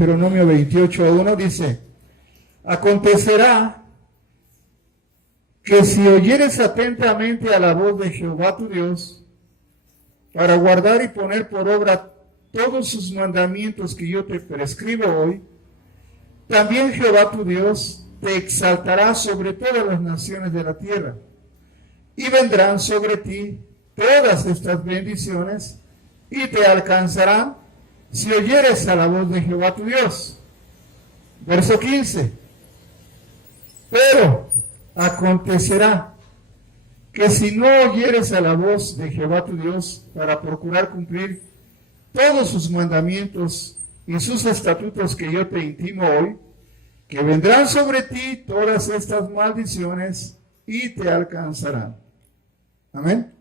Deuteronomio 28:1 dice: acontecerá que si oyeres atentamente a la voz de Jehová tu Dios, para guardar y poner por obra todos sus mandamientos que yo te prescribo hoy, también Jehová tu Dios te exaltará sobre todas las naciones de la tierra, y vendrán sobre ti todas estas bendiciones, y te alcanzarán si oyeres a la voz de Jehová tu Dios. Verso 15. Pero acontecerá que si no oyeres a la voz de Jehová tu Dios para procurar cumplir todos sus mandamientos y sus estatutos que yo te intimo hoy, que vendrán sobre ti todas estas maldiciones y te alcanzarán. Amén.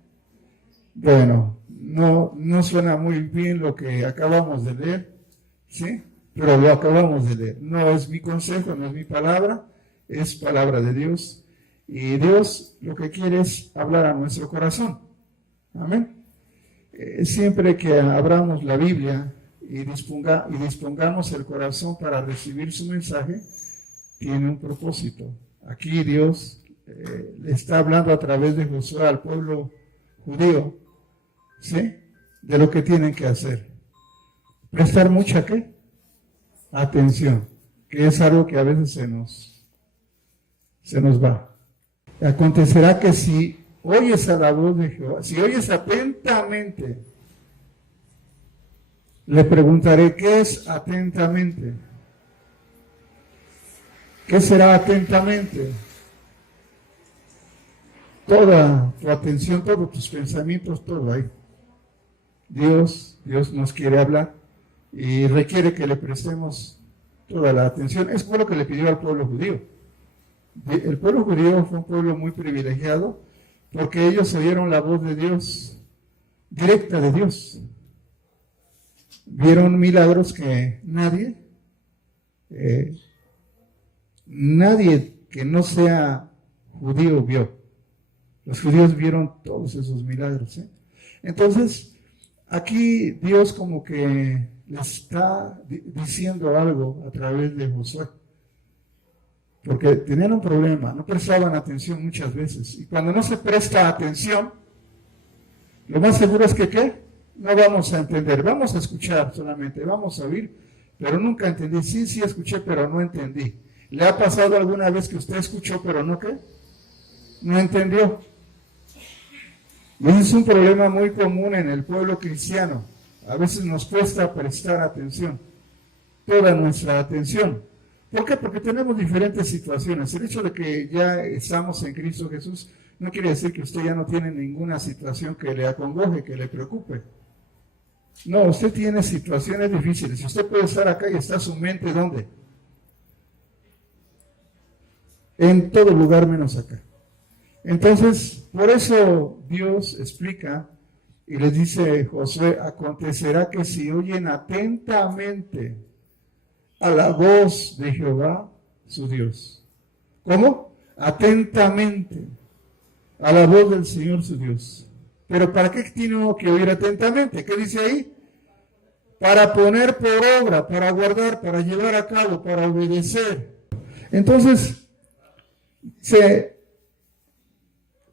Bueno, no suena muy bien lo que acabamos de leer, ¿sí? Pero lo acabamos de leer. No es mi consejo, no es mi palabra, es palabra de Dios. Y Dios lo que quiere es hablar a nuestro corazón. Amén. Siempre que abramos la Biblia y dispongamos el corazón para recibir su mensaje, tiene un propósito. Aquí Dios le está hablando a través de Josué al pueblo judío, ¿sí? De lo que tienen que hacer. Prestar mucha, ¿qué? Atención, que es algo que a veces se nos va. Acontecerá que si oyes a la voz de Jehová, si oyes atentamente, le preguntaré, ¿qué es atentamente? ¿Qué será atentamente? Toda tu atención, todos tus pensamientos, todo ahí. Dios nos quiere hablar y requiere que le prestemos toda la atención. Es por lo que le pidió al pueblo judío. El pueblo judío fue un pueblo muy privilegiado porque ellos oyeron la voz de Dios, directa de Dios. Vieron milagros que nadie que no sea judío vio. Los judíos vieron todos esos milagros, ¿eh? Entonces, aquí Dios como que les está diciendo algo a través de Josué. Porque tenían un problema, no prestaban atención muchas veces. Y cuando no se presta atención, lo más seguro es que ¿qué? No vamos a entender, vamos a escuchar solamente, vamos a oír, pero nunca entendí. Sí, escuché, pero no entendí. ¿Le ha pasado alguna vez que usted escuchó, pero no qué? No entendió. Y ese es un problema muy común en el pueblo cristiano. A veces nos cuesta prestar atención, toda nuestra atención. ¿Por qué? Porque tenemos diferentes situaciones. El hecho de que ya estamos en Cristo Jesús no quiere decir que usted ya no tiene ninguna situación que le acongoje, que le preocupe. No, usted tiene situaciones difíciles. Usted puede estar acá y está su mente, ¿dónde? En todo lugar menos acá. Entonces, por eso Dios explica y les dice Josué, acontecerá que si oyen atentamente a la voz de Jehová, su Dios. ¿Cómo? Atentamente a la voz del Señor, su Dios. Pero ¿para qué tiene uno que oír atentamente? ¿Qué dice ahí? Para poner por obra, para guardar, para llevar a cabo, para obedecer. Entonces,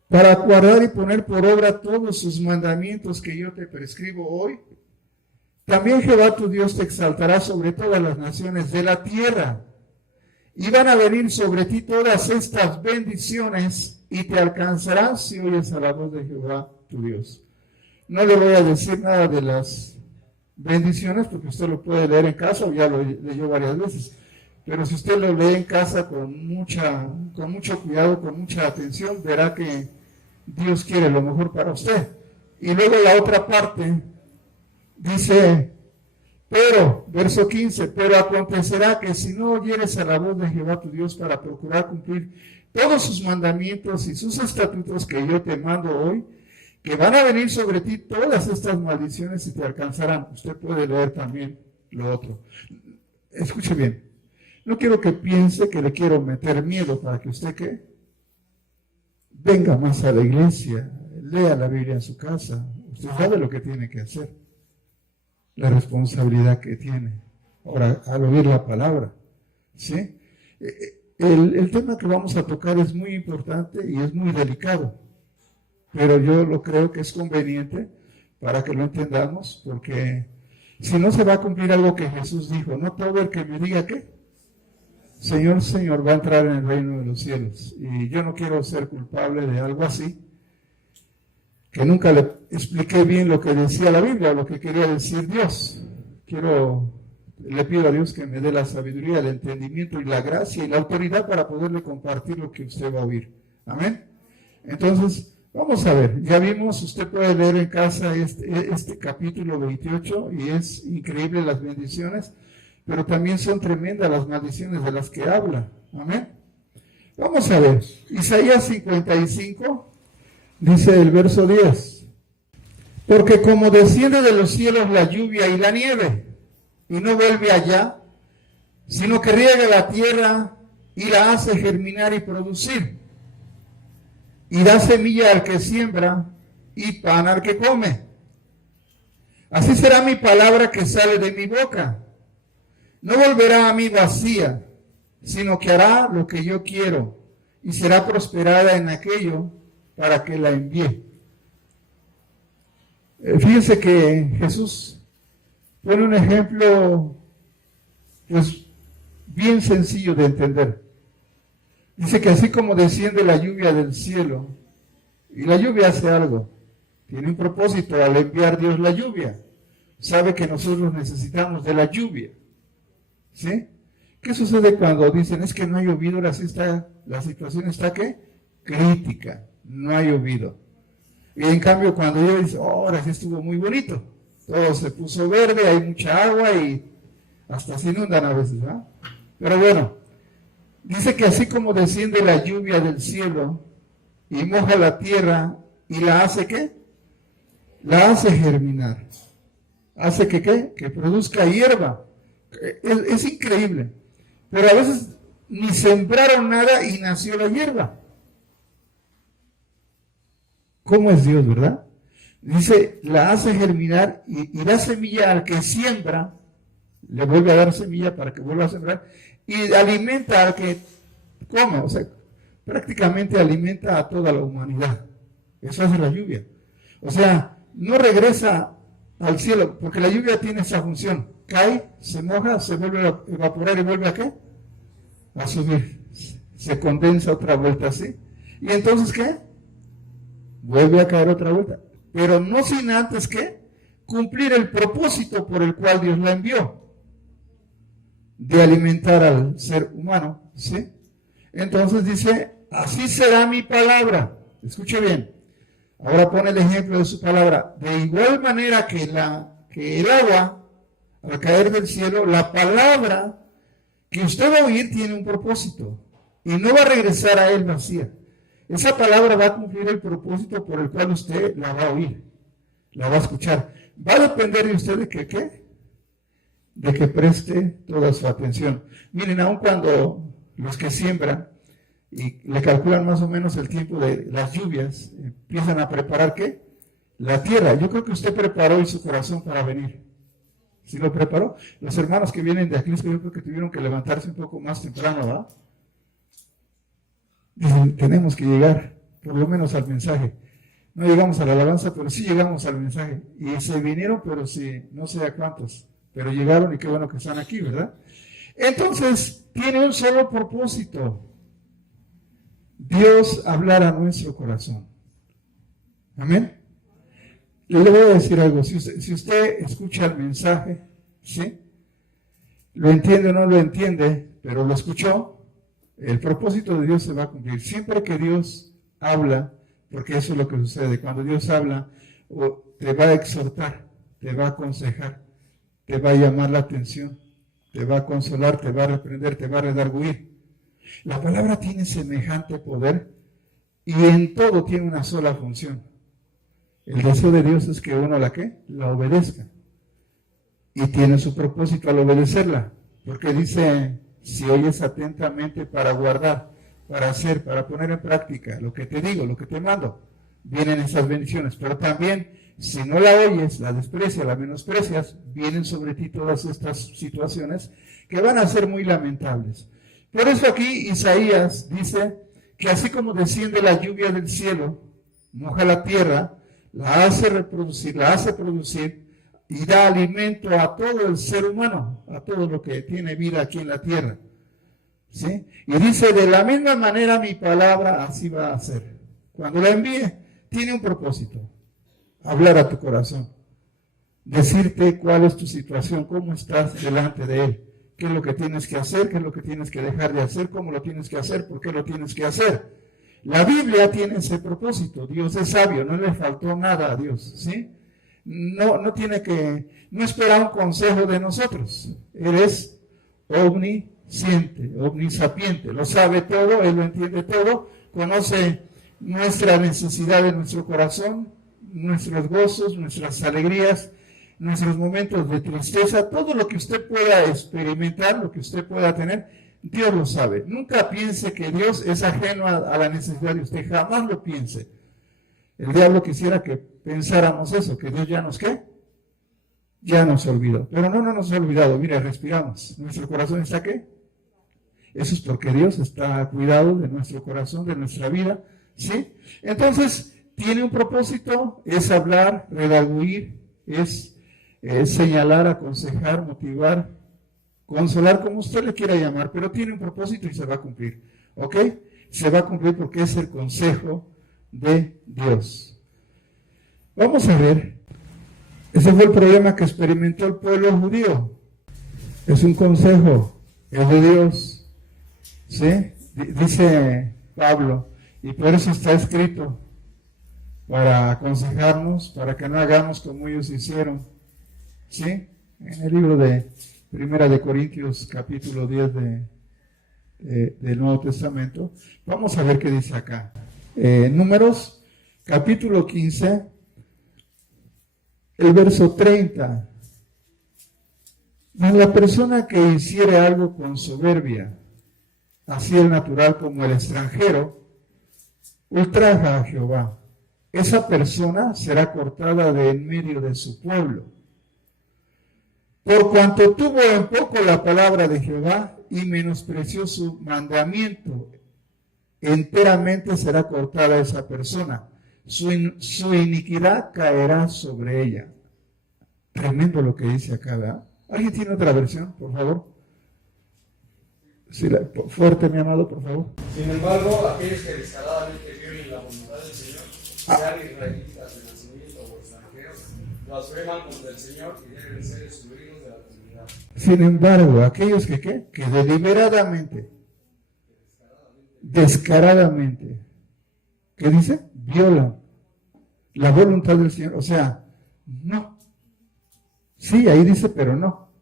para guardar y poner por obra todos sus mandamientos que yo te prescribo hoy, también Jehová tu Dios te exaltará sobre todas las naciones de la tierra, y van a venir sobre ti todas estas bendiciones, y te alcanzarán si oyes a la voz de Jehová tu Dios. No le voy a decir nada de las bendiciones, porque usted lo puede leer en casa, ya lo leyó varias veces. Pero si usted lo lee en casa con mucho cuidado, con mucha atención, verá que Dios quiere lo mejor para usted. Y luego la otra parte dice, pero, verso 15, pero acontecerá que si no oyeres a la voz de Jehová tu Dios para procurar cumplir todos sus mandamientos y sus estatutos que yo te mando hoy, que van a venir sobre ti todas estas maldiciones y te alcanzarán. Usted puede leer también lo otro. Escuche bien. No quiero que piense que le quiero meter miedo para que usted ¿qué? Venga más a la iglesia, lea la Biblia en su casa. Usted sabe lo que tiene que hacer, la responsabilidad que tiene. Ahora, al oír la palabra, ¿sí? El tema que vamos a tocar es muy importante y es muy delicado, pero yo lo creo que es conveniente para que lo entendamos, porque si no se va a cumplir algo que Jesús dijo, no todo el que me diga que Señor, Señor, va a entrar en el reino de los cielos. Y yo no quiero ser culpable de algo así, que nunca le expliqué bien lo que decía la Biblia, lo que quería decir Dios. Le pido a Dios que me dé la sabiduría, el entendimiento y la gracia y la autoridad para poderle compartir lo que usted va a oír. Amén. Entonces, vamos a ver, ya vimos, usted puede leer en casa este capítulo 28 y es increíble las bendiciones, pero también son tremendas las maldiciones de las que habla. Amén. Vamos a ver, Isaías 55, dice el verso 10, porque como desciende de los cielos la lluvia y la nieve, y no vuelve allá, sino que riega la tierra y la hace germinar y producir, y da semilla al que siembra y pan al que come. Así será mi palabra que sale de mi boca. No volverá a mí vacía, sino que hará lo que yo quiero, y será prosperada en aquello para que la envíe. Fíjense que Jesús pone un ejemplo, pues, bien sencillo de entender. Dice que así como desciende la lluvia del cielo, y la lluvia hace algo, tiene un propósito al enviar Dios la lluvia. Sabe que nosotros necesitamos de la lluvia. ¿Sí? ¿Qué sucede cuando dicen, es que no ha llovido, ahora sí está, la situación está, ¿qué? Crítica, no ha llovido. Y en cambio cuando llueve, dice, ahora sí estuvo muy bonito. Todo se puso verde, hay mucha agua y hasta se inundan a veces, ¿verdad? Pero bueno, dice que así como desciende la lluvia del cielo y moja la tierra y la hace, ¿qué? La hace germinar. Hace que, ¿qué? Que produzca hierba. Es increíble. Pero a veces ni sembraron nada y nació la hierba. ¿Cómo es Dios, verdad? Dice, la hace germinar y da semilla al que siembra, le vuelve a dar semilla para que vuelva a sembrar, y alimenta al que come, o sea, prácticamente alimenta a toda la humanidad. Eso hace la lluvia. O sea, no regresa al cielo, porque la lluvia tiene esa función. Cae, se moja, se vuelve a evaporar y vuelve a ¿qué? A subir. Se condensa otra vuelta así. ¿Y entonces qué? Vuelve a caer otra vuelta. Pero no sin antes que cumplir el propósito por el cual Dios la envió, de alimentar al ser humano, ¿sí? Entonces dice, así será mi palabra. Escuche bien. Ahora pone el ejemplo de su palabra. De igual manera que el agua, al caer del cielo, la palabra que usted va a oír tiene un propósito y no va a regresar a él vacía. Esa palabra va a cumplir el propósito por el cual usted la va a oír, la va a escuchar. Va a depender de usted de que, ¿qué? De que preste toda su atención. Miren, aun cuando los que siembran y le calculan más o menos el tiempo de las lluvias, empiezan a preparar, ¿qué? La tierra. Yo creo que usted preparó hoy su corazón para venir. ¿Sí lo preparó? Los hermanos que vienen de aquí, yo creo que tuvieron que levantarse un poco más temprano, ¿verdad? Dicen, tenemos que llegar por lo menos al mensaje. No llegamos a la alabanza, pero sí llegamos al mensaje. Y se vinieron, pero sí, no sé a cuántos, pero llegaron y qué bueno que están aquí, ¿verdad? Entonces, tiene un solo propósito. Dios hablar a nuestro corazón. Amén. Le voy a decir algo. Si usted escucha el mensaje, ¿sí? Lo entiende o no lo entiende, pero lo escuchó, el propósito de Dios se va a cumplir. Siempre que Dios habla, porque eso es lo que sucede, cuando Dios habla, te va a exhortar, te va a aconsejar, te va a llamar la atención, te va a consolar, te va a reprender, te va a redarguir. La palabra tiene semejante poder y en todo tiene una sola función. El deseo de Dios es que uno la obedezca. Y tiene su propósito al obedecerla, porque dice, si oyes atentamente para guardar, para hacer, para poner en práctica lo que te digo, lo que te mando, vienen esas bendiciones. Pero también Si no la oyes, la desprecias, la menosprecias, vienen sobre ti todas estas situaciones que van a ser muy lamentables. Por eso aquí Isaías dice que así como desciende la lluvia del cielo, moja la tierra, la hace reproducir, la hace producir y da alimento a todo el ser humano, a todo lo que tiene vida aquí en la tierra. ¿Sí? Y dice, de la misma manera mi palabra así va a ser. Cuando la envíe, tiene un propósito: hablar a tu corazón, decirte cuál es tu situación, cómo estás delante de Él, qué es lo que tienes que hacer, qué es lo que tienes que dejar de hacer, cómo lo tienes que hacer, por qué lo tienes que hacer. La Biblia tiene ese propósito. Dios es sabio, no le faltó nada a Dios, ¿sí? No espera un consejo de nosotros. Él es omnisciente, omnisapiente, lo sabe todo, Él lo entiende todo, conoce nuestra necesidad de nuestro corazón, nuestros gozos, nuestras alegrías, nuestros momentos de tristeza, todo lo que usted pueda experimentar, lo que usted pueda tener, Dios lo sabe. Nunca piense que Dios es ajeno a la necesidad de usted, jamás lo piense. El diablo quisiera que pensáramos eso, que Dios ya nos, ¿qué? Ya nos olvidó. Pero no nos ha olvidado. Mira, respiramos. ¿Nuestro corazón está qué? Eso es porque Dios está a cuidado de nuestro corazón, de nuestra vida, ¿sí? Entonces, tiene un propósito, es hablar, redarguir, es señalar, aconsejar, motivar, consolar, como usted le quiera llamar, pero tiene un propósito y se va a cumplir, ¿ok? Se va a cumplir porque es el consejo de Dios. Vamos a ver, ese fue el problema que experimentó el pueblo judío. Es un consejo, es de Dios, ¿sí? Dice Pablo, y por eso está escrito, para aconsejarnos, para que no hagamos como ellos hicieron, ¿sí? En el libro de Primera de Corintios, capítulo 10 del Nuevo Testamento. Vamos a ver qué dice acá. Números, capítulo 15, el verso 30. Mas la persona que hiciere algo con soberbia, así el natural como el extranjero, ultraja a Jehová. Esa persona será cortada de en medio de su pueblo. Por cuanto tuvo en poco la palabra de Jehová y menospreció su mandamiento, enteramente será cortada esa persona. Su iniquidad caerá sobre ella. Tremendo lo que dice acá, ¿verdad? ¿Alguien tiene otra versión, por favor? Sí, fuerte, mi amado, por favor. Sin embargo, aquellos que descaradamente violen la voluntad del Señor, sean israelitas de nacimiento o extranjeros, blasfeman contra el Señor y deben ser excluidos de la comunidad. Sin embargo, aquellos que ¿qué? Que descaradamente, ¿qué dice? Violan la voluntad del Señor, o sea, no. Sí, ahí dice, pero no.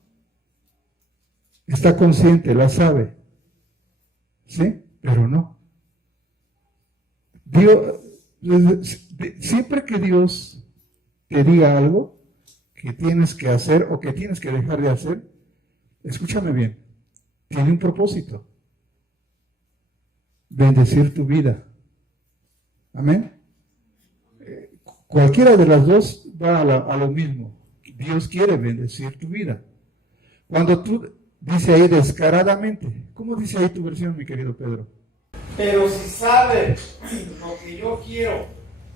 Está consciente, la sabe. ¿Sí? Pero no. Dios, siempre que Dios te diga algo que tienes que hacer o que tienes que dejar de hacer, escúchame bien, tiene un propósito. Bendecir tu vida. Amén. Cualquiera de las dos va a lo mismo. Dios quiere bendecir tu vida. Cuando tú, dice ahí descaradamente, ¿cómo dice ahí tu versión, mi querido Pedro? Pero si sabe lo que yo quiero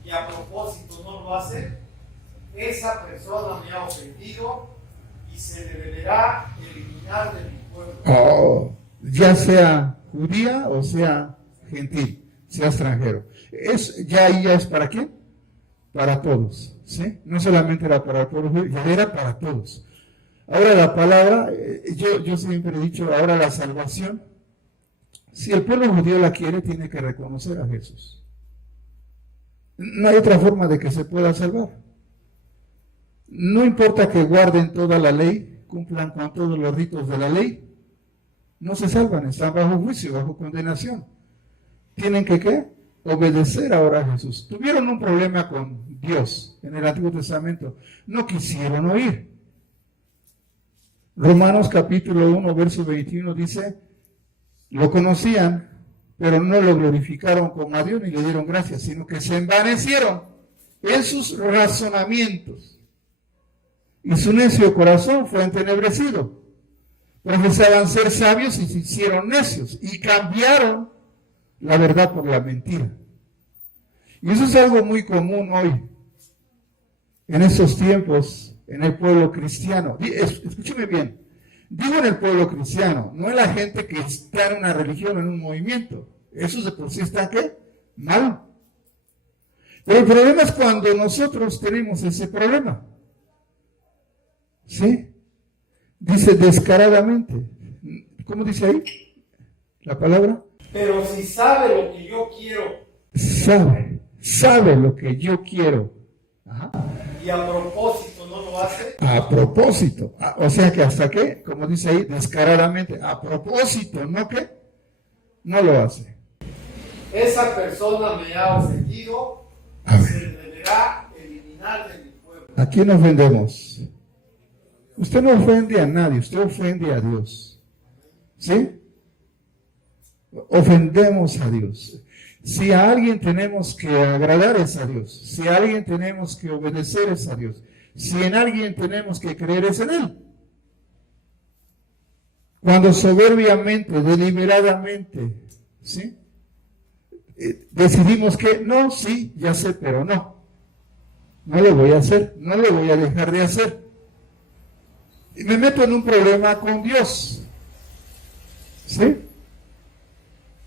y a propósito no lo hace, esa persona me ha ofendido y se le deberá eliminar de mi pueblo. Ya sea judía o sea gentil, sea extranjero. Ya es para quién? Para todos, ¿sí? No solamente era para el pueblo judío, ya era para todos. Ahora la palabra, yo siempre he dicho, ahora la salvación, si el pueblo judío la quiere, tiene que reconocer a Jesús. No hay otra forma de que se pueda salvar. No importa que guarden toda la ley, cumplan con todos los ritos de la ley, no se salvan, están bajo juicio, bajo condenación. Tienen que ¿qué? Obedecer ahora a Jesús. Tuvieron un problema con Dios en el Antiguo Testamento, no quisieron oír. Romanos capítulo 1, verso 21 dice, lo conocían, pero no lo glorificaron como a Dios ni le dieron gracias, sino que se envanecieron en sus razonamientos, y su necio corazón fue entenebrecido. Profesaban ser sabios y se hicieron necios, y cambiaron la verdad por la mentira. Y eso es algo muy común hoy, en estos tiempos, en el pueblo cristiano. Escúcheme bien, digo en el pueblo cristiano, no en la gente que está en una religión, en un movimiento. Eso de por sí está, ¿qué? Mal. Pero el problema es cuando nosotros tenemos ese problema. ¿Sí? Dice descaradamente. ¿Cómo dice ahí la palabra? Pero si sabe lo que yo quiero. Sabe lo que yo quiero. Ajá. Y a propósito no lo hace. A propósito. O sea que hasta qué, como dice ahí, descaradamente. A propósito, ¿no qué? No lo hace. Esa persona me ha ofendido y se deberá eliminar de mi pueblo. ¿A quién ofendemos? Usted no ofende a nadie, usted ofende a Dios. ¿Sí? Ofendemos a Dios. Si a alguien tenemos que agradar es a Dios. Si a alguien tenemos que obedecer es a Dios. Si en alguien tenemos que creer es en Él. Cuando soberbiamente, deliberadamente, ¿sí? Decidimos que no, sí, ya sé, pero no. No lo voy a hacer, no lo voy a dejar de hacer. Y me meto en un problema con Dios. ¿Sí?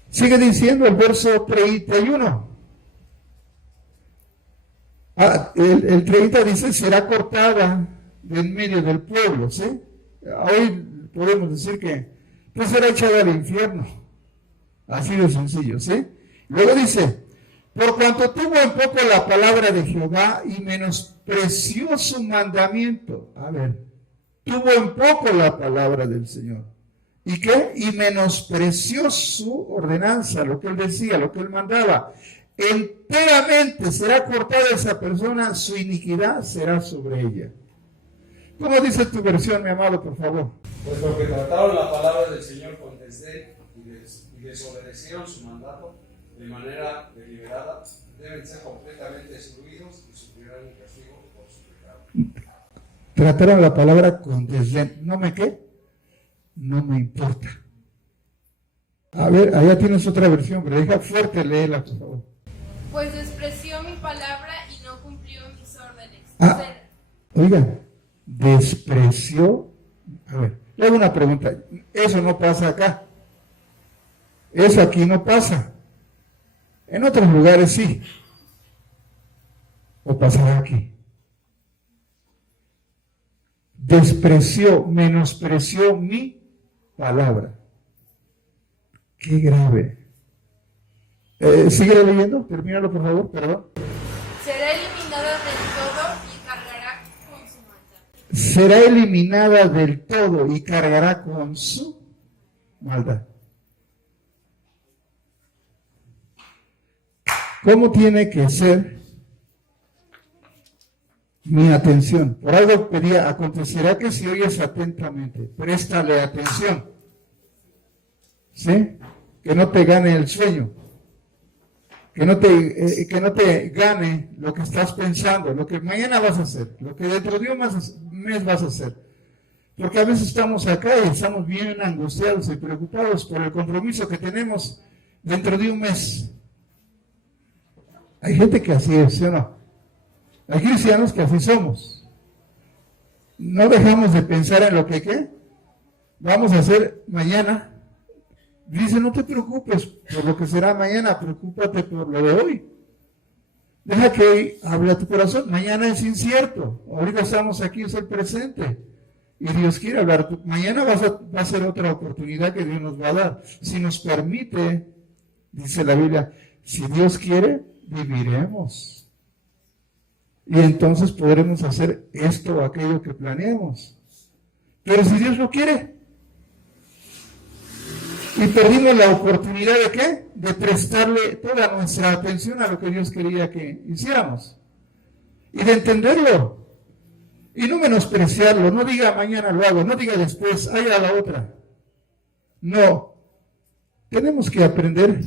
Sigue diciendo el verso 31. El 30 dice, será cortada de en medio del pueblo, ¿sí? Hoy podemos decir que pues será echada al infierno. Así de sencillo, ¿sí? Luego dice, por cuanto tuvo en poco la palabra de Jehová y menospreció su mandamiento. A ver, tuvo en poco la palabra del Señor. ¿Y qué? Y menospreció su ordenanza, lo que él decía, lo que él mandaba. Enteramente será cortada esa persona, su iniquidad será sobre ella. ¿Cómo dice tu versión, mi amado, por favor? Pues porque trataron la palabra del Señor con desdén y desobedecieron su mandato de manera deliberada, deben ser completamente excluidos y sufrirán un castigo por su pecado. Trataron la palabra con desdén. ¿No me qué? No me importa. A ver, allá tienes otra versión, pero deja fuerte, léela, por favor. Pues despreció mi palabra y no cumplió mis órdenes. Oigan, despreció. A ver, le hago una pregunta. Eso no pasa acá. Eso aquí no pasa. En otros lugares sí. ¿O pasará aquí? Despreció, menospreció mi palabra. Qué grave. Sigue leyendo, termínalo por favor, perdón. Será eliminada del todo y cargará con su maldad. Será eliminada del todo y cargará con su maldad. ¿Cómo tiene que ser mi atención? Por algo pedía, acontecerá que si oyes atentamente, préstale atención. ¿Sí? Que no te gane el sueño. Que no te gane lo que estás pensando, lo que mañana vas a hacer, lo que dentro de un mes vas a hacer. Porque a veces estamos acá y estamos bien angustiados y preocupados por el compromiso que tenemos dentro de un mes. Hay gente que así es, ¿sí o no? Hay cristianos que así somos. No dejamos de pensar en lo que ¿qué? Vamos a hacer mañana. Dice, no te preocupes por lo que será mañana, preocúpate por lo de hoy. Deja que hoy hable a tu corazón. Mañana es incierto. Ahorita estamos aquí, es el presente. Y Dios quiere hablar. Mañana va a ser otra oportunidad que Dios nos va a dar. Si nos permite, dice la Biblia, si Dios quiere, viviremos. Y entonces podremos hacer esto o aquello que planeamos. Pero si Dios no quiere, y perdimos la oportunidad de ¿qué? De prestarle toda nuestra atención a lo que Dios quería que hiciéramos. Y de entenderlo. Y no menospreciarlo. No diga mañana lo hago. No diga después, hay a la otra. No. Tenemos que aprender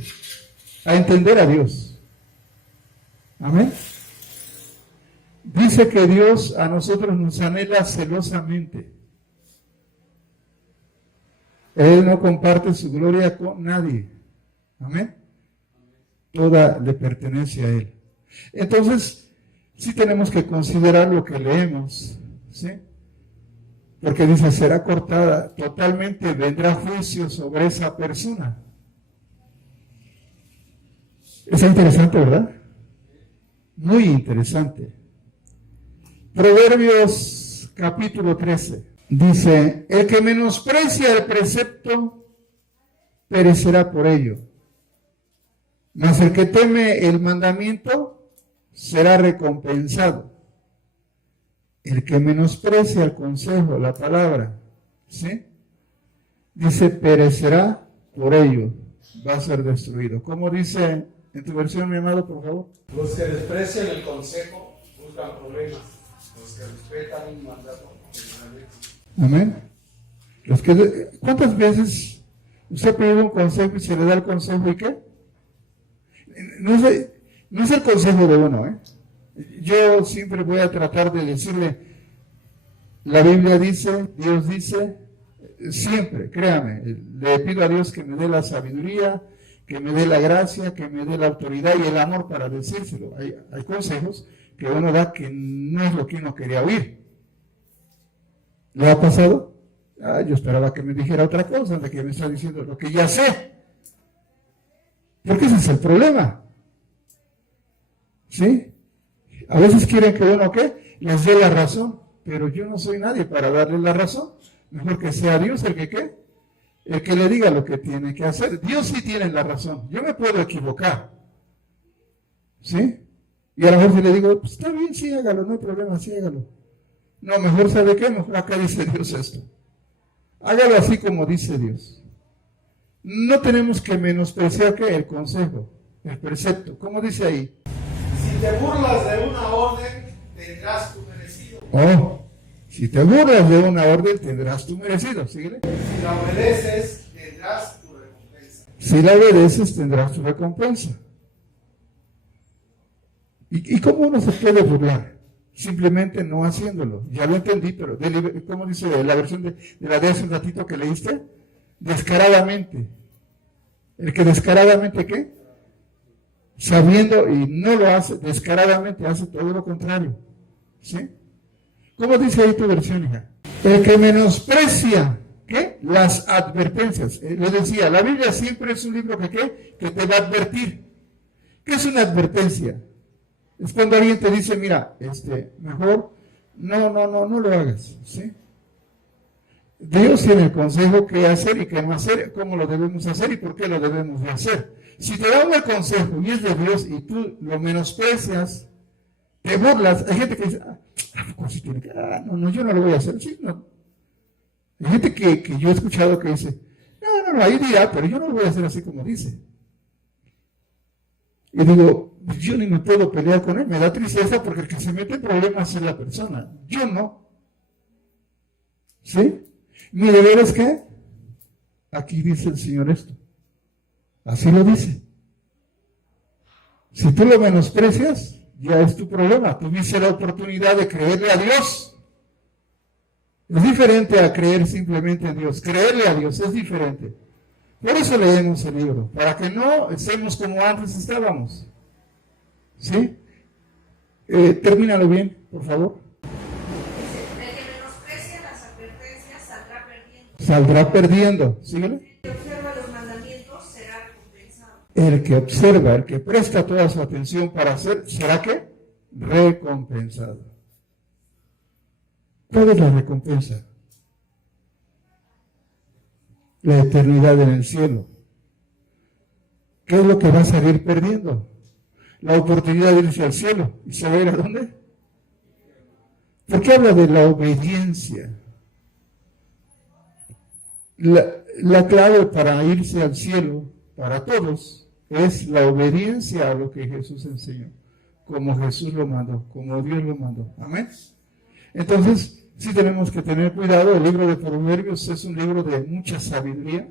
a entender a Dios. Amén. Dice que Dios a nosotros nos anhela celosamente. Él no comparte su gloria con nadie. Amén. Toda le pertenece a Él. Entonces, sí tenemos que considerar lo que leemos, ¿sí? Porque dice, será cortada, totalmente vendrá juicio sobre esa persona. Es interesante, ¿verdad? Muy interesante. Proverbios capítulo 13 dice, el que menosprecia el precepto perecerá por ello, mas el que teme el mandamiento será recompensado. El que menosprecia el consejo, la palabra, ¿sí? Dice, perecerá por ello, va a ser destruido. ¿Cómo dice en tu versión, mi amado, por favor? Los que desprecian el consejo buscan problemas. Los que respetan un mandato tendrán éxito. Amén. ¿Cuántas veces usted pide un consejo y se le da el consejo y qué? No es el consejo de uno, ¿eh? Yo siempre voy a tratar de decirle, la Biblia dice, Dios dice, siempre, créame, le pido a Dios que me dé la sabiduría, que me dé la gracia, que me dé la autoridad y el amor para decírselo. Hay consejos que uno da que no es lo que uno quería oír. ¿Le ha pasado? Yo esperaba que me dijera otra cosa, de que me está diciendo lo que ya sé. Porque ese es el problema. ¿Sí? A veces quieren que uno, ¿qué? Les dé la razón, pero yo no soy nadie para darle la razón. Mejor que sea Dios el que, ¿qué? El que le diga lo que tiene que hacer. Dios sí tiene la razón. Yo me puedo equivocar. ¿Sí? Y a lo mejor si le digo, pues está bien, sí, hágalo, no hay problema, sí, hágalo. No, mejor, ¿sabe qué? Mejor acá dice Dios esto. Hágalo así como dice Dios. No tenemos que menospreciar, ¿qué? El consejo, el precepto. ¿Cómo dice ahí? Si te burlas de una orden, tendrás tu merecido. Si te burlas de una orden, tendrás tu merecido. Síguele. Si la obedeces, tendrás tu recompensa. Si la obedeces, tendrás tu recompensa. ¿Y cómo uno se puede burlar? Simplemente no haciéndolo. Ya lo entendí, pero ¿cómo dice la versión de la de hace un ratito que leíste? Descaradamente. El que descaradamente, ¿qué? Sabiendo y no lo hace, descaradamente hace todo lo contrario. ¿Sí? ¿Cómo dice ahí tu versión, hija? El que menosprecia, ¿qué? Las advertencias. Les decía, la Biblia siempre es un libro que, ¿qué? Que te va a advertir. ¿Qué es una advertencia? Es cuando alguien te dice, mira, mejor, no lo hagas, ¿sí? Dios tiene el consejo qué hacer y qué no hacer, cómo lo debemos hacer y por qué lo debemos de hacer. Si te dan el consejo y es de Dios y tú lo menosprecias, te burlas, hay gente que dice, sí tiene que, no, yo no lo voy a hacer, sí, no. Hay gente que yo he escuchado que dice, no, ahí dirá, pero yo no lo voy a hacer así como dice. Y digo, yo ni me puedo pelear con él, me da tristeza porque el que se mete en problemas es la persona, yo no. ¿Sí? Mi deber es que, aquí dice el Señor esto, así lo dice. Si tú lo menosprecias, ya es tu problema, tuviste la oportunidad de creerle a Dios. Es diferente a creer simplemente en Dios, creerle a Dios es diferente. Por eso leemos el libro, para que no estemos como antes estábamos. ¿Sí? Termínalo bien, por favor. El que menosprecia las advertencias saldrá perdiendo. Saldrá perdiendo. Síguele. El que observa los mandamientos será recompensado. El que observa, el que presta toda su atención para hacer, ¿será qué? Recompensado. ¿Cuál es la recompensa? La eternidad en el cielo. ¿Qué es lo que va a salir perdiendo? La oportunidad de irse al cielo. ¿Y se va a ir a dónde? ¿Por qué habla de la obediencia? La clave para irse al cielo, para todos, es la obediencia a lo que Jesús enseñó, como Jesús lo mandó, como Dios lo mandó. Amén. Entonces, sí tenemos que tener cuidado. El libro de Proverbios es un libro de mucha sabiduría.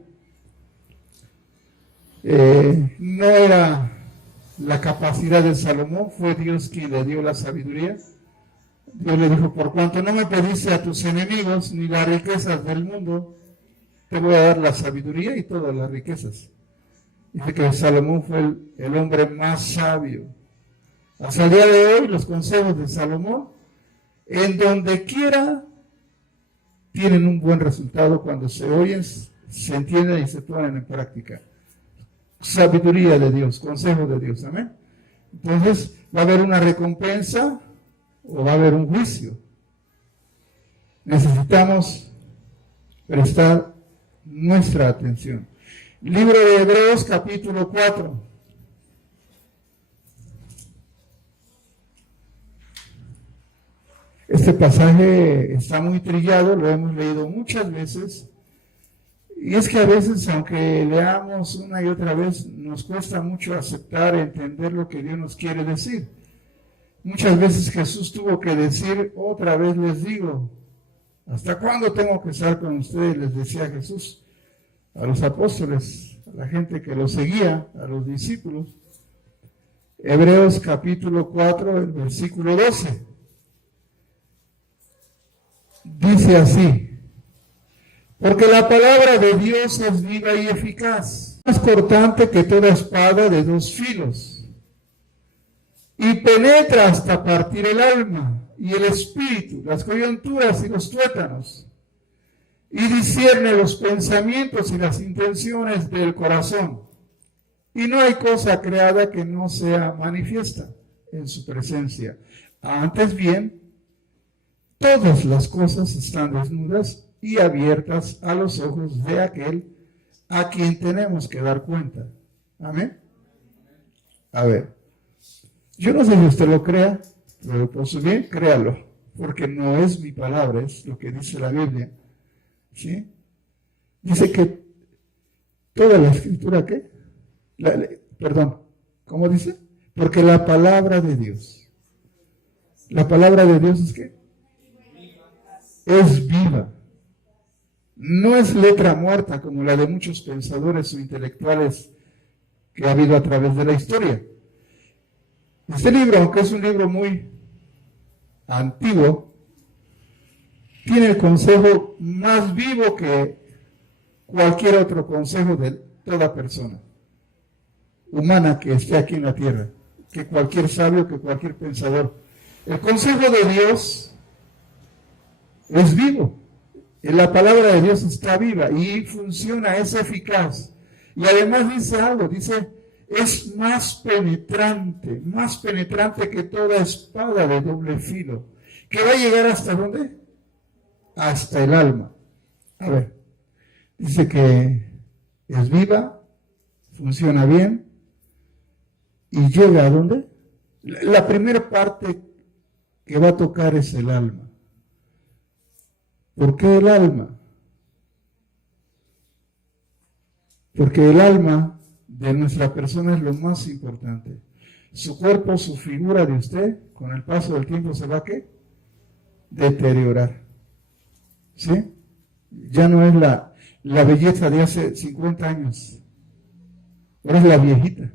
No era la capacidad de Salomón, fue Dios quien le dio la sabiduría. Dios le dijo, por cuanto no me pediste a tus enemigos ni las riquezas del mundo, te voy a dar la sabiduría y todas las riquezas. Dice que Salomón fue el hombre más sabio. Hasta el día de hoy, los consejos de Salomón, en donde quiera, tienen un buen resultado cuando se oyen, se entienden y se ponen en práctica. Sabiduría de Dios, consejo de Dios, amén. Entonces, ¿va a haber una recompensa o va a haber un juicio? Necesitamos prestar nuestra atención. Libro de Hebreos, capítulo 4. Este pasaje está muy trillado, lo hemos leído muchas veces, y es que a veces, aunque leamos una y otra vez, nos cuesta mucho aceptar, entender lo que Dios nos quiere decir. Muchas veces Jesús tuvo que decir, otra vez les digo, ¿hasta cuándo tengo que estar con ustedes? Les decía Jesús a los apóstoles, a la gente que lo seguía, a los discípulos. Hebreos capítulo 4, el versículo 12. Dice así: porque la palabra de Dios es viva y eficaz, más cortante que toda espada de dos filos, y penetra hasta partir el alma y el espíritu, las coyunturas y los tuétanos, y discierne los pensamientos y las intenciones del corazón. Y no hay cosa creada que no sea manifiesta en su presencia. Antes bien, todas las cosas están desnudas y abiertas a los ojos de aquel a quien tenemos que dar cuenta. Amén. A ver, yo no sé si usted lo crea, pero por su bien, créalo, porque no es mi palabra, es lo que dice la Biblia. ¿Sí? Dice que toda la escritura, ¿qué? Perdón, ¿cómo dice? Porque la palabra de Dios. La palabra de Dios es ¿qué? Es viva. No es letra muerta como la de muchos pensadores o intelectuales que ha habido a través de la historia. Este libro, aunque es un libro muy antiguo, tiene el consejo más vivo que cualquier otro consejo de toda persona humana que esté aquí en la tierra, que cualquier sabio, que cualquier pensador. El consejo de Dios es vivo. La palabra de Dios está viva y funciona, es eficaz. Y además dice algo, dice, es más penetrante que toda espada de doble filo, que va a llegar hasta ¿dónde? Hasta el alma. A ver, dice que es viva, funciona bien y llega ¿a dónde? La primera parte que va a tocar es el alma. ¿Por qué el alma? Porque el alma de nuestra persona es lo más importante. Su cuerpo, su figura de usted, con el paso del tiempo se va a ¿qué? Deteriorar. ¿Sí? Ya no es la belleza de hace 50 años. Ahora es la viejita.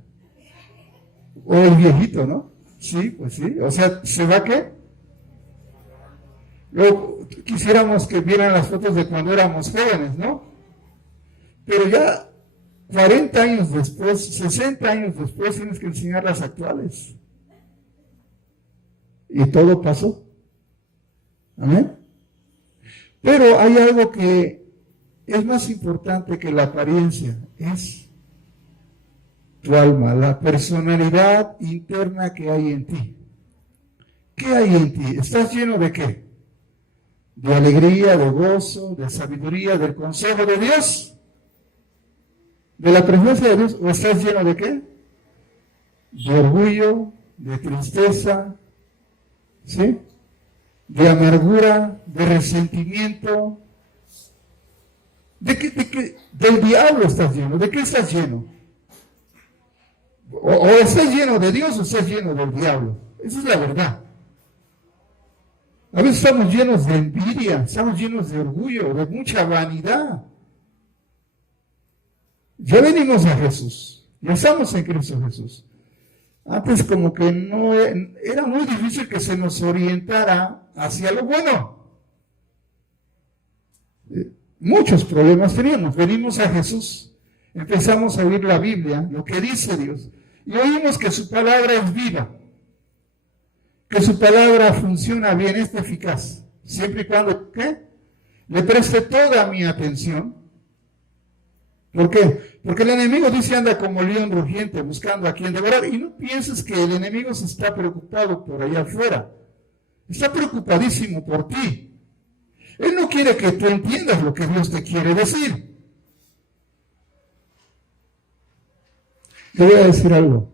O el viejito, ¿no? Sí, pues sí. O sea, ¿se va qué? Luego quisiéramos que vieran las fotos de cuando éramos jóvenes, ¿no? Pero ya 40 años después, 60 años después, tienes que enseñar las actuales. Y todo pasó. Amén. Pero hay algo que es más importante que la apariencia, es tu alma, la personalidad interna que hay en ti. ¿Qué hay en ti? ¿Estás lleno de qué? ¿De alegría, de gozo, de sabiduría, del consejo de Dios? ¿De la presencia de Dios? ¿O estás lleno de qué? De orgullo, de tristeza, ¿sí? De amargura, de resentimiento. ¿De qué? Del diablo estás lleno. ¿De qué estás lleno? O estás lleno de Dios o estás lleno del diablo. Esa es la verdad. A veces estamos llenos de envidia, estamos llenos de orgullo, de mucha vanidad. Ya venimos a Jesús, ya estamos en Cristo Jesús. Antes como que no, era muy difícil que se nos orientara hacia lo bueno. Muchos problemas teníamos. Venimos a Jesús, empezamos a oír la Biblia, lo que dice Dios, y oímos que su palabra es viva, que su palabra funciona bien, es eficaz, siempre y cuando, ¿qué? Le preste toda mi atención. ¿Por qué? Porque el enemigo dice anda como león rugiente buscando a quien devorar. Y no pienses que el enemigo se está preocupado por allá afuera. Está preocupadísimo por ti. Él no quiere que tú entiendas lo que Dios te quiere decir. Te voy a decir algo.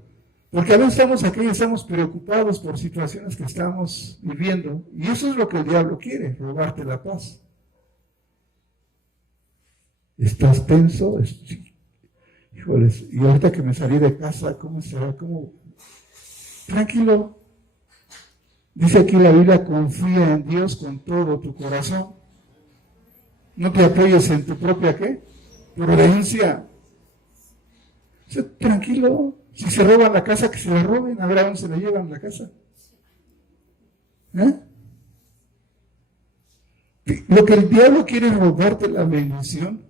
Porque a veces estamos aquí y estamos preocupados por situaciones que estamos viviendo. Y eso es lo que el diablo quiere, robarte la paz. ¿Estás tenso? Híjoles, y ahorita que me salí de casa, ¿cómo será? ¿Cómo? Tranquilo. Dice aquí la Biblia, confía en Dios con todo tu corazón. No te apoyes en tu propia, ¿qué? Prudencia. Tranquilo. Si se roban la casa, que se la roben. A ver a dónde se la llevan la casa. Lo que el diablo quiere es robarte la bendición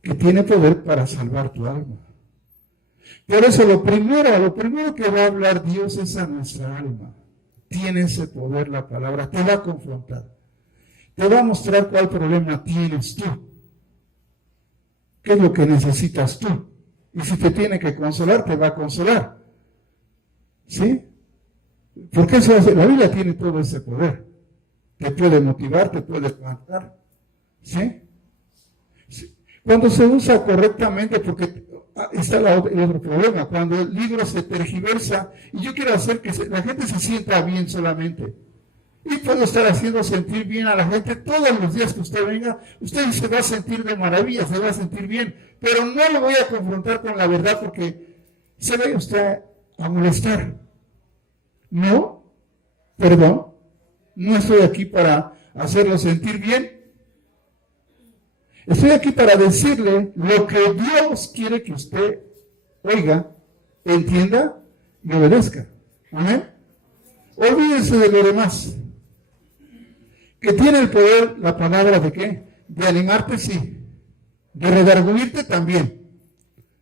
que tiene poder para salvar tu alma. Por eso lo primero que va a hablar Dios es a nuestra alma. Tiene ese poder la palabra, te va a confrontar. Te va a mostrar cuál problema tienes tú. ¿Qué es lo que necesitas tú? Y si te tiene que consolar, te va a consolar. ¿Sí? Porque eso hace, la Biblia tiene todo ese poder. Te puede motivar, te puede levantar. ¿Sí? Sí. Cuando se usa correctamente, porque está el otro problema, cuando el libro se tergiversa, y yo quiero hacer que la gente se sienta bien solamente. Y puedo estar haciendo sentir bien a la gente todos los días que usted venga, usted se va a sentir de maravilla, se va a sentir bien, pero no lo voy a confrontar con la verdad porque se vaya usted a molestar. No, perdón, no estoy aquí para hacerlo sentir bien. Estoy aquí para decirle lo que Dios quiere que usted oiga, entienda y obedezca. Amén. Olvídense de lo demás. Que tiene el poder, la palabra de qué? De animarte, sí. De redarguirte también.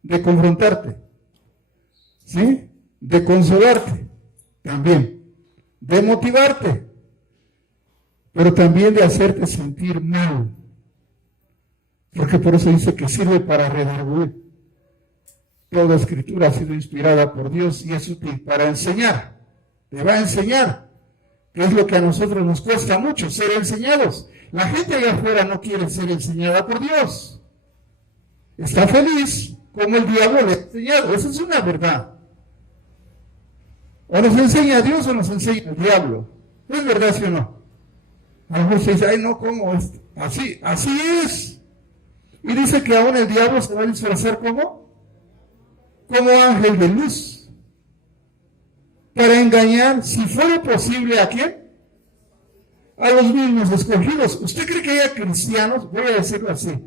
De confrontarte. ¿Sí? De consolarte también. De motivarte. Pero también de hacerte sentir mal. Porque por eso dice que sirve para redarguir. Toda escritura ha sido inspirada por Dios y es útil para enseñar. Te va a enseñar. Que es lo que a nosotros nos cuesta mucho, ser enseñados. La gente allá afuera no quiere ser enseñada por Dios. Está feliz como el diablo le ha enseñado. Esa es una verdad. O nos enseña Dios o nos enseña el diablo. ¿Es verdad, sí o no? A lo mejor se dice, ay no, ¿cómo es? Así es. Y dice que aún el diablo se va a disfrazar como ángel de luz. Para engañar, si fuera posible, ¿a quién? A los mismos escogidos. ¿Usted cree que haya cristianos? Voy a decirlo así,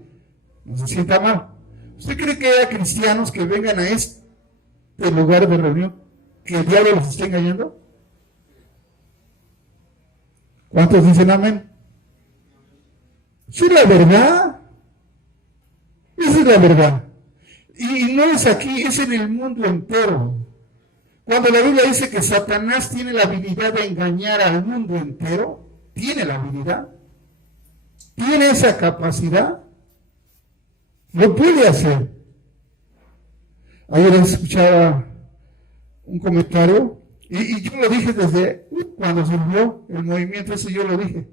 no se sienta mal. ¿Usted cree que haya cristianos que vengan a este lugar de reunión que el diablo los está engañando? ¿Cuántos dicen amén? Sí, la verdad. Esa es la verdad. Y no es aquí, es en el mundo entero. Cuando la Biblia dice que Satanás tiene la habilidad de engañar al mundo entero, tiene la habilidad, tiene esa capacidad, lo puede hacer. Ayer escuchaba un comentario y yo lo dije desde cuando surgió el movimiento, ese yo lo dije.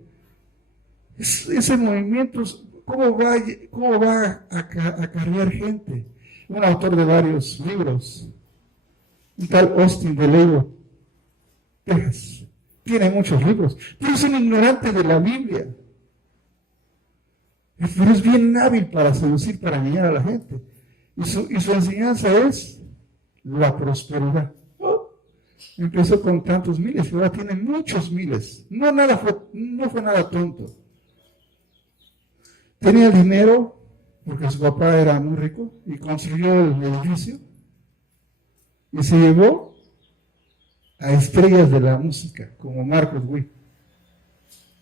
Ese movimiento, ¿cómo va a acarrear gente? Un autor de varios libros. Un tal Austin de Lego, Texas, tiene muchos libros, pero es un ignorante de la Biblia. Pero es bien hábil para seducir, para engañar a la gente. Y su enseñanza es la prosperidad. Empezó con tantos miles, pero ahora tiene muchos miles. No fue nada tonto. Tenía el dinero, porque su papá era muy rico, y construyó el edificio. Y se llevó a estrellas de la música, como Marcos Witt,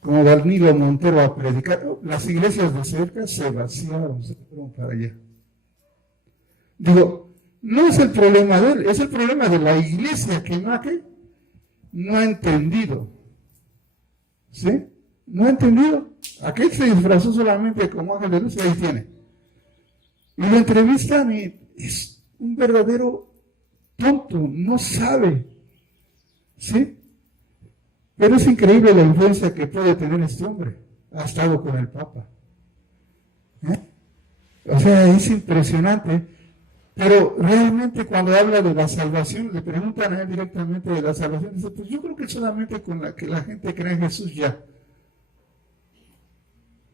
como Danilo Montero a predicar. Las iglesias de cerca se vaciaron, se fueron para allá. Digo, no es el problema de él, es el problema de la iglesia que no ha entendido. ¿Sí? No ha entendido. Aquel se disfrazó solamente como ángel de luz y ahí tiene. Y lo entrevistan y es un verdadero tonto, no sabe. ¿Sí? Pero es increíble la influencia que puede tener este hombre. Ha estado con el Papa. O sea, es impresionante. Pero realmente cuando habla de la salvación, le preguntan a él directamente de la salvación, dice, pues yo creo que solamente con la que la gente cree en Jesús ya.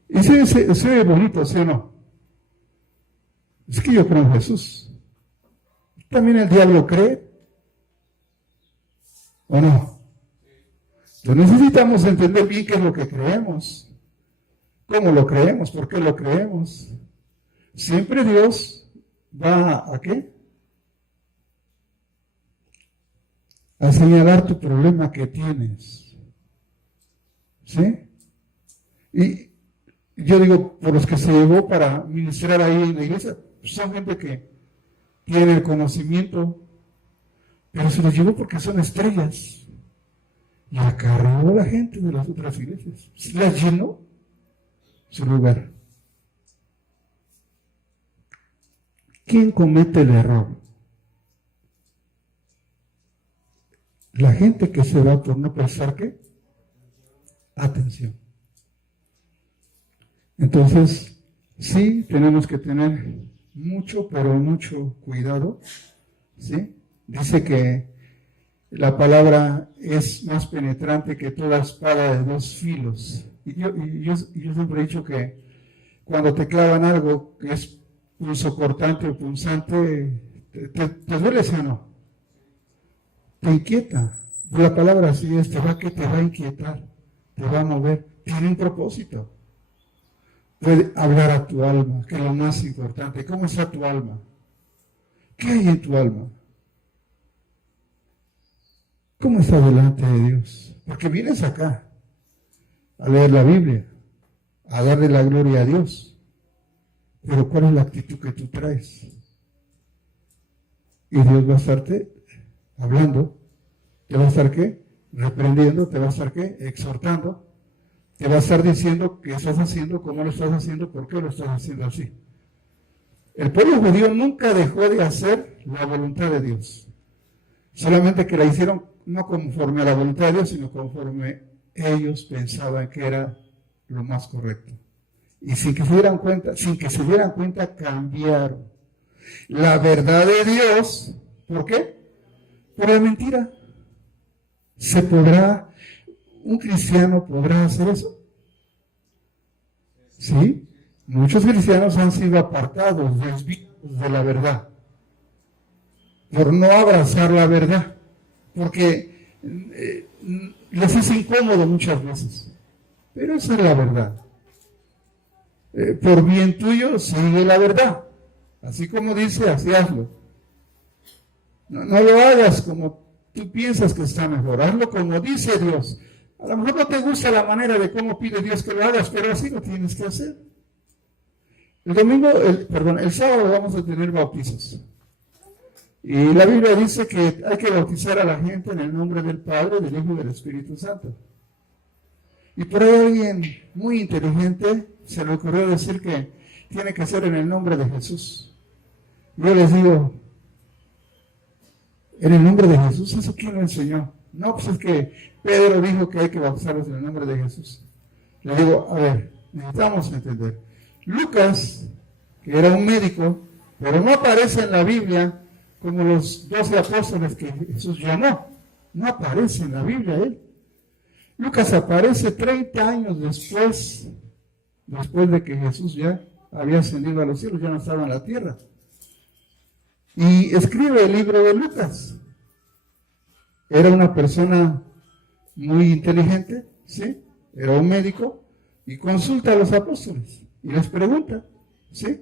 Y se ve bonito, ¿sí o no? Es que yo creo en Jesús. ¿También el diablo cree? ¿O no? Entonces necesitamos entender bien qué es lo que creemos. ¿Cómo lo creemos? ¿Por qué lo creemos? Siempre Dios va ¿a qué? A señalar tu problema que tienes. ¿Sí? Y yo digo, por los que se llevó para ministrar ahí en la iglesia, son gente que tiene el conocimiento, pero se los llevó porque son estrellas. Y acarreó a la gente de las otras iglesias. Las llenó su lugar. ¿Quién comete el error? La gente que se va por no prestar ¿qué? Atención. Entonces, sí, tenemos que tener mucho, pero mucho cuidado. ¿Sí? Dice que la palabra es más penetrante que toda espada de dos filos. Y yo siempre he dicho que cuando te clavan algo que es punzocortante o punzante, ¿te duele, sí o no? Te inquieta. La palabra así es, te va a inquietar, te va a mover. Tiene un propósito. Puede hablar a tu alma, que es lo más importante. ¿Cómo está tu alma? ¿Qué hay en tu alma? ¿Cómo está delante de Dios? Porque vienes acá a leer la Biblia, a darle la gloria a Dios. Pero ¿cuál es la actitud que tú traes? Y Dios va a estarte hablando, te va a estar ¿qué? Reprendiendo, te va a estar ¿qué? Exhortando, te va a estar diciendo qué estás haciendo, cómo lo estás haciendo, por qué lo estás haciendo así. El pueblo judío nunca dejó de hacer la voluntad de Dios, solamente que la hicieron no conforme a la voluntad de Dios, sino conforme ellos pensaban que era lo más correcto. Y sin que se dieran cuenta, cambiaron la verdad de Dios. ¿Por qué? Por la mentira. ¿Un cristiano podrá hacer eso? Sí. Muchos cristianos han sido apartados, desviados de la verdad, por no abrazar la verdad, porque les es incómodo muchas veces. Pero esa es la verdad. Por bien tuyo, sigue la verdad. Así como dice, así hazlo. No lo hagas como tú piensas que está mejor. Hazlo como dice Dios. A lo mejor no te gusta la manera de cómo pide Dios que lo hagas, pero así lo tienes que hacer. El sábado vamos a tener bautizos. Y la Biblia dice que hay que bautizar a la gente en el nombre del Padre, del Hijo y del Espíritu Santo. Y por ahí alguien muy inteligente se le ocurrió decir que tiene que ser en el nombre de Jesús. Yo les digo, ¿en el nombre de Jesús? ¿Eso quién lo enseñó? No, pues es que Pedro dijo que hay que bautizarlos en el nombre de Jesús. Le digo, a ver, necesitamos entender. Lucas, que era un médico, pero no aparece en la Biblia como los 12 apóstoles que Jesús llamó. No aparece en la Biblia él. Lucas aparece 30 años después de que Jesús ya había ascendido a los cielos, ya no estaba en la tierra. Y escribe el libro de Lucas. Era una persona muy inteligente, ¿sí? Era un médico y consulta a los apóstoles y les pregunta, ¿sí?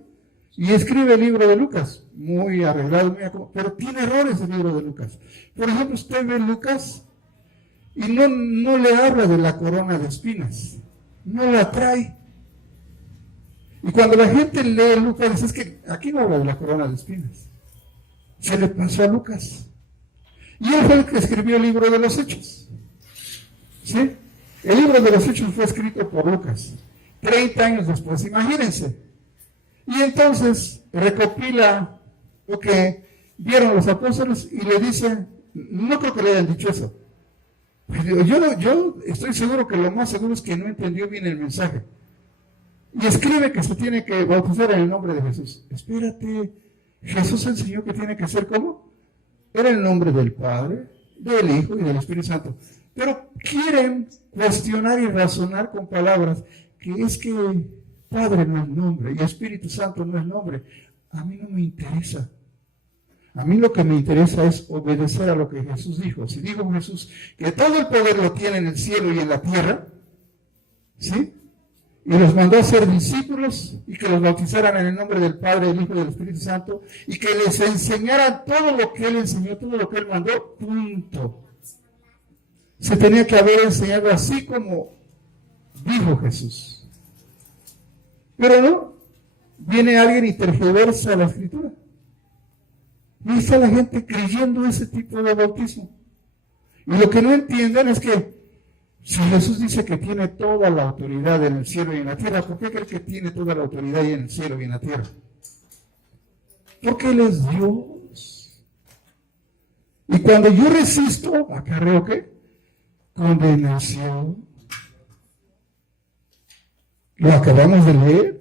Y escribe el libro de Lucas, muy arreglado, pero tiene errores el libro de Lucas. Por ejemplo, usted ve Lucas y no le habla de la corona de espinas, no la trae. Y cuando la gente lee Lucas, dice, es que aquí no habla de la corona de espinas. Se le pasó a Lucas. Y él fue el que escribió el libro de los Hechos. ¿Sí? El libro de los Hechos fue escrito por Lucas, 30 años después, imagínense. Y entonces recopila lo que vieron los apóstoles y le dice, no creo que le hayan dicho eso. Pero yo estoy seguro que lo más seguro es que no entendió bien el mensaje. Y escribe que se tiene que bautizar en el nombre de Jesús. Espérate, Jesús enseñó que tiene que ser ¿cómo? Era el nombre del Padre, del Hijo y del Espíritu Santo. Pero quieren cuestionar y razonar con palabras que es que Padre no es nombre y Espíritu Santo no es nombre. A mí no me interesa. A mí lo que me interesa es obedecer a lo que Jesús dijo. Si dijo Jesús que todo el poder lo tiene en el cielo y en la tierra, ¿sí? Y los mandó a ser discípulos y que los bautizaran en el nombre del Padre, del Hijo y del Espíritu Santo y que les enseñaran todo lo que Él enseñó, todo lo que Él mandó, punto. Se tenía que haber enseñado así como dijo Jesús. Pero no, viene alguien y tergiversa la Escritura. Y está la gente creyendo ese tipo de bautismo. Y lo que no entienden es que si Jesús dice que tiene toda la autoridad en el cielo y en la tierra, ¿por qué cree que tiene toda la autoridad en el cielo y en la tierra? Porque Él es Dios. Y cuando yo resisto, ¿acarreo qué? Condenación. Lo acabamos de leer.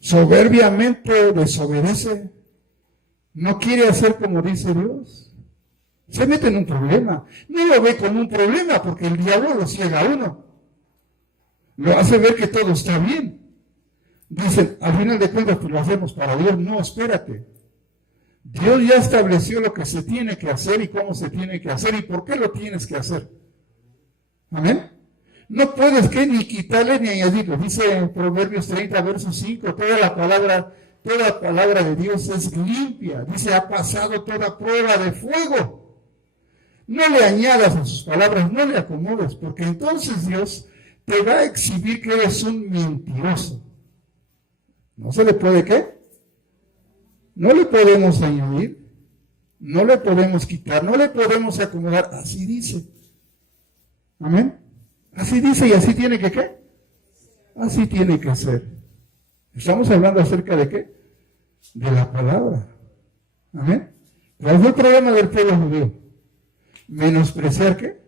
Soberbiamente desobedece. No quiere hacer como dice Dios. Se mete en un problema. No lo ve como un problema porque el diablo lo ciega a uno. Lo hace ver que todo está bien. Dicen, al final de cuentas, pues lo hacemos para Dios. No, espérate. Dios ya estableció lo que se tiene que hacer y cómo se tiene que hacer y por qué lo tienes que hacer. Amén. No puedes que ni quitarle ni añadirle. Dice Proverbios 30, verso 5, toda palabra de Dios es limpia. Dice, ha pasado toda prueba de fuego. No le añadas a sus palabras, no le acomodes, porque entonces Dios te va a exhibir que eres un mentiroso. ¿No se le puede qué? No le podemos añadir, no le podemos quitar, no le podemos acomodar. Así dice. Amén. Así dice y así tiene que ¿qué? Así tiene que ser. Estamos hablando acerca de ¿qué? De la palabra. Amén. ¿Cuál fue el problema del pueblo judío? Menospreciar ¿qué?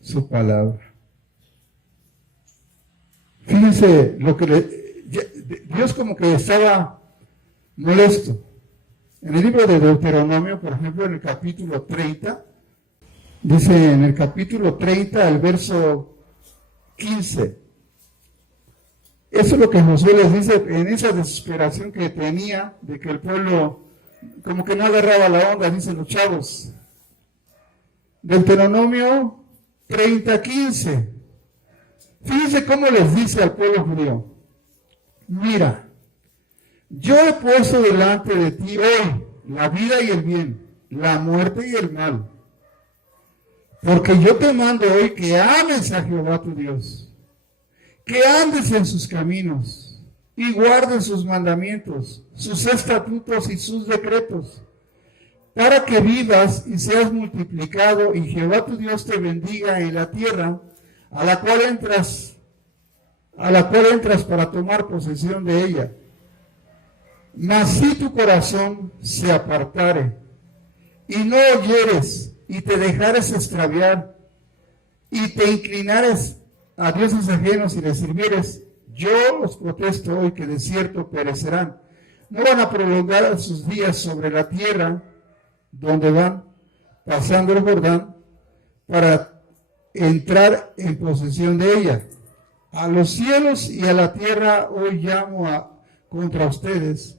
Su palabra. Fíjense lo que Dios como que estaba molesto. En el libro de Deuteronomio, por ejemplo, en el capítulo 30, dice en el capítulo 30, el verso 15. Eso es lo que Josué les dice en esa desesperación que tenía de que el pueblo como que no agarraba la onda, dicen los chavos. Deuteronomio 30:15. Fíjense cómo les dice al pueblo judío. Mira, yo he puesto delante de ti hoy la vida y el bien, la muerte y el mal. Porque yo te mando hoy que ames a Jehová tu Dios, que andes en sus caminos y guardes sus mandamientos, sus estatutos y sus decretos, para que vivas y seas multiplicado y Jehová tu Dios te bendiga en la tierra a la cual entras para tomar posesión de ella. Mas si tu corazón se apartare y no oyeres y te dejares extraviar y te inclinares a dioses ajenos y les sirvieres, yo los protesto hoy que de cierto perecerán. No van a prolongar sus días sobre la tierra donde van pasando el Jordán para entrar en posesión de ella. A los cielos y a la tierra hoy llamo contra ustedes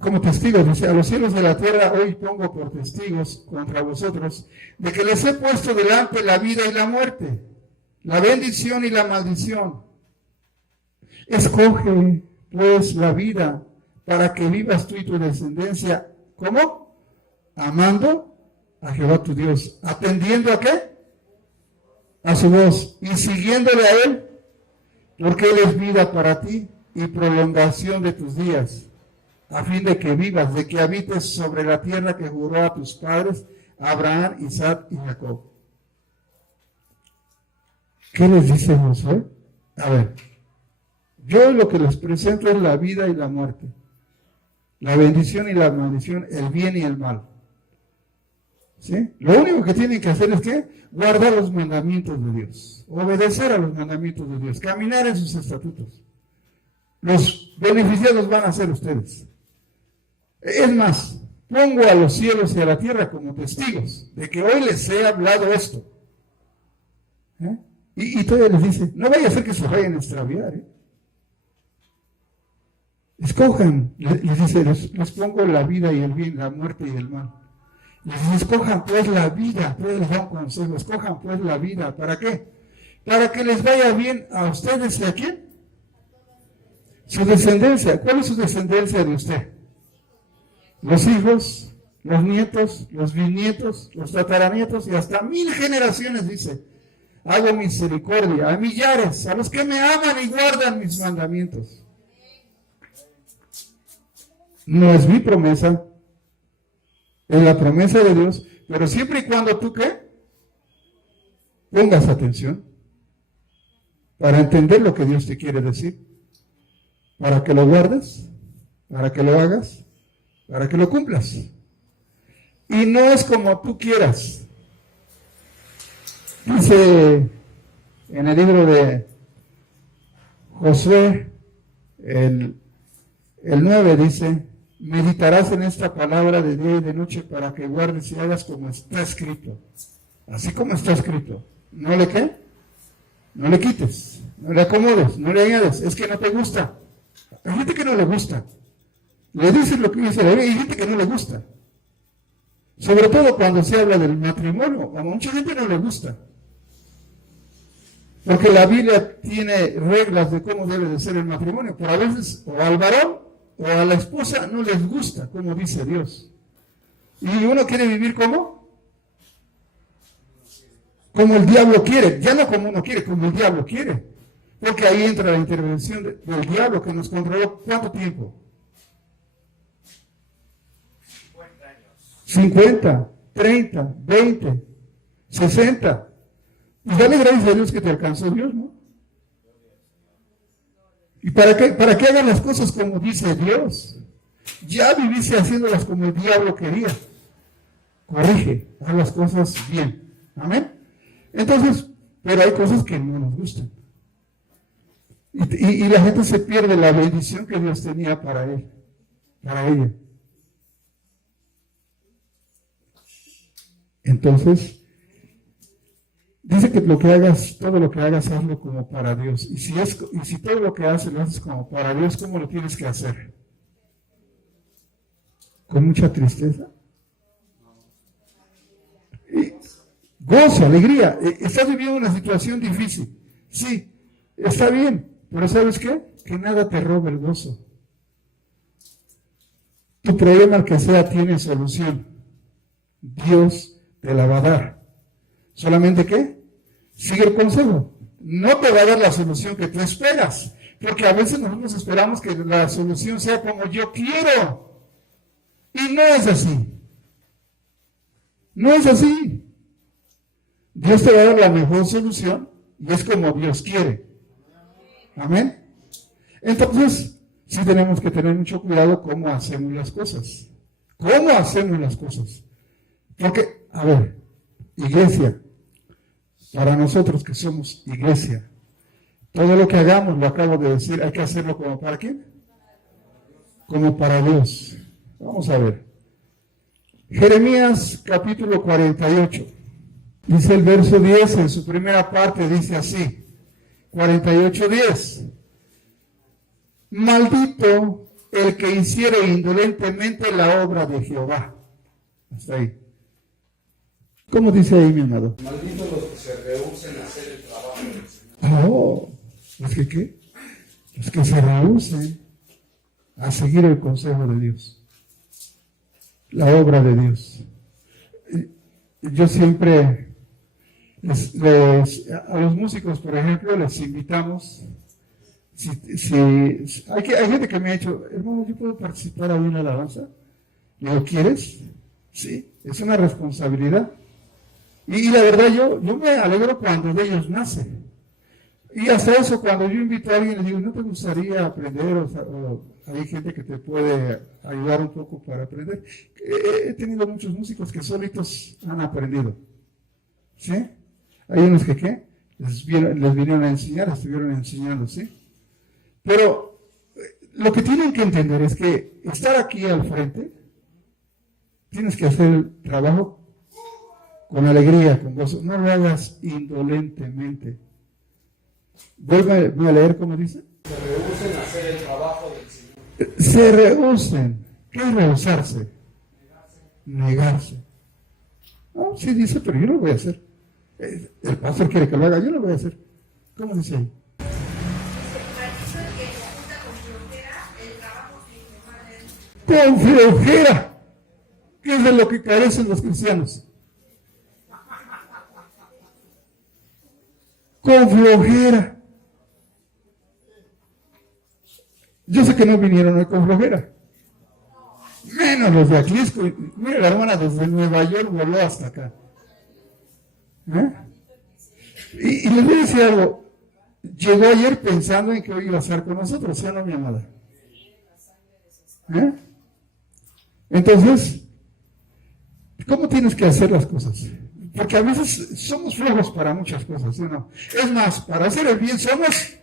como testigos, dice, a los cielos y a la tierra hoy pongo por testigos contra vosotros de que les he puesto delante la vida y la muerte, la bendición y la maldición. Escoge pues la vida para que vivas tú y tu descendencia. ¿Cómo? Amando a Jehová tu Dios. ¿Atendiendo a qué? A su voz y siguiéndole a Él, porque Él es vida para ti y prolongación de tus días, a fin de que vivas, de que habites sobre la tierra que juró a tus padres, Abraham, Isaac y Jacob. ¿Qué les dice Josué? A ver, yo lo que les presento es la vida y la muerte, la bendición y la maldición, el bien y el mal. ¿Sí? Lo único que tienen que hacer es que guardar los mandamientos de Dios, obedecer a los mandamientos de Dios, caminar en sus estatutos. Los beneficiados van a ser ustedes. Es más, pongo a los cielos y a la tierra como testigos de que hoy les he hablado esto. Y todavía les dice, no vaya a ser que se vayan a extraviar. Escojan, les dice, les pongo la vida y el bien, la muerte y el mal. Les dice, escojan pues la vida, pues les da un consejo, escojan pues la vida. ¿Para qué? Para que les vaya bien a ustedes y a quién. Su descendencia. ¿Cuál es su descendencia de usted? Los hijos, los nietos, los bisnietos, los tataranietos y hasta 1000 generaciones, dice. Hago misericordia a millares, a los que me aman y guardan mis mandamientos. No es mi promesa, es la promesa de Dios, pero siempre y cuando tú, ¿qué? Pongas atención para entender lo que Dios te quiere decir, para que lo guardes, para que lo hagas, para que lo cumplas. Y no es como tú quieras. Dice en el libro de Josué, el 9 dice, meditarás en esta palabra de día y de noche para que guardes y hagas como está escrito. Así como está escrito. ¿No le qué? No le quites, no le acomodes, no le añades. Es que no te gusta. Hay gente que no le gusta. Le dices lo que dice la Biblia y hay gente que no le gusta. Sobre todo cuando se habla del matrimonio. A mucha gente no le gusta. Porque la Biblia tiene reglas de cómo debe de ser el matrimonio. Pero a veces o al varón o a la esposa no les gusta, como dice Dios. Y uno quiere vivir como el diablo quiere. Ya no como uno quiere, como el diablo quiere. Porque ahí entra la intervención del diablo que nos controló. ¿Cuánto tiempo? 50, 30, 20, 60. Pues dale gracias a Dios que te alcanzó Dios, ¿no? ¿Y para qué? Para que hagan las cosas como dice Dios. Ya viviste haciéndolas como el diablo quería. Corrige, haz las cosas bien. Amén. Entonces, pero hay cosas que no nos gustan. Y la gente se pierde la bendición que Dios tenía para él, para ella. Entonces, dice que lo que hagas, todo lo que hagas, hazlo como para Dios. Y si todo lo que haces lo haces como para Dios, ¿cómo lo tienes que hacer? ¿Con mucha tristeza? Gozo, alegría. Estás viviendo una situación difícil. Sí, está bien. Pero ¿sabes qué? Que nada te robe el gozo. Tu problema, el que sea, tiene solución. Dios te la va a dar. ¿Solamente qué? Sigue el consejo. No te va a dar la solución que tú esperas. Porque a veces nosotros esperamos que la solución sea como yo quiero. Y no es así. No es así. Dios te va a dar la mejor solución y es como Dios quiere. Amén. Entonces, sí tenemos que tener mucho cuidado cómo hacemos las cosas. ¿Cómo hacemos las cosas? Porque, a ver, iglesia, para nosotros que somos iglesia, todo lo que hagamos, lo acabo de decir, hay que hacerlo como para quién? Como para Dios. Vamos a ver. Jeremías capítulo 48. Dice el verso 10, en su primera parte dice así. 48:10. Maldito el que hiciere indolentemente la obra de Jehová. Hasta ahí. ¿Cómo dice ahí, mi amado? Maldito los que se rehúsen a hacer el trabajo del Señor. Oh, ¿es que qué? Los que se rehúsen a seguir el consejo de Dios, la obra de Dios. Yo siempre a los músicos, por ejemplo, les invitamos. Hay gente que me ha dicho, hermano, ¿yo puedo participar ahí en la alabanza? Le digo, ¿quieres? Sí, es una responsabilidad. Y la verdad, yo me alegro cuando de ellos nace. Y hasta eso, cuando yo invito a alguien, le digo, ¿no te gustaría aprender? O hay gente que te puede ayudar un poco para aprender. He tenido muchos músicos que solitos han aprendido. ¿Sí? Hay unos que, ¿qué? Les vinieron a enseñar, estuvieron enseñando, ¿sí? Pero lo que tienen que entender es que estar aquí al frente, tienes que hacer el trabajo con alegría, con gozo. No lo hagas indolentemente. Vuelve a leer cómo dice. Se rehúsen a hacer el trabajo del Señor. Se rehúsen. ¿Qué es rehusarse? Negarse. No, sí dice, pero yo no lo voy a hacer. El pastor quiere que lo haga, yo lo voy a hacer. ¿Cómo dice ahí? Con flojera. ¿Qué es de lo que carecen los cristianos? Con flojera. Yo sé que no vinieron hoy con flojera. Menos los de Atlisco. Mira, la hermana desde Nueva York voló hasta acá. Y les voy a decir algo. Llegó ayer pensando en que hoy iba a estar con nosotros, ¿sí o no, mi amada? Entonces, ¿cómo tienes que hacer las cosas? Porque a veces somos flojos para muchas cosas, ¿sí o no? Es más, para hacer el bien somos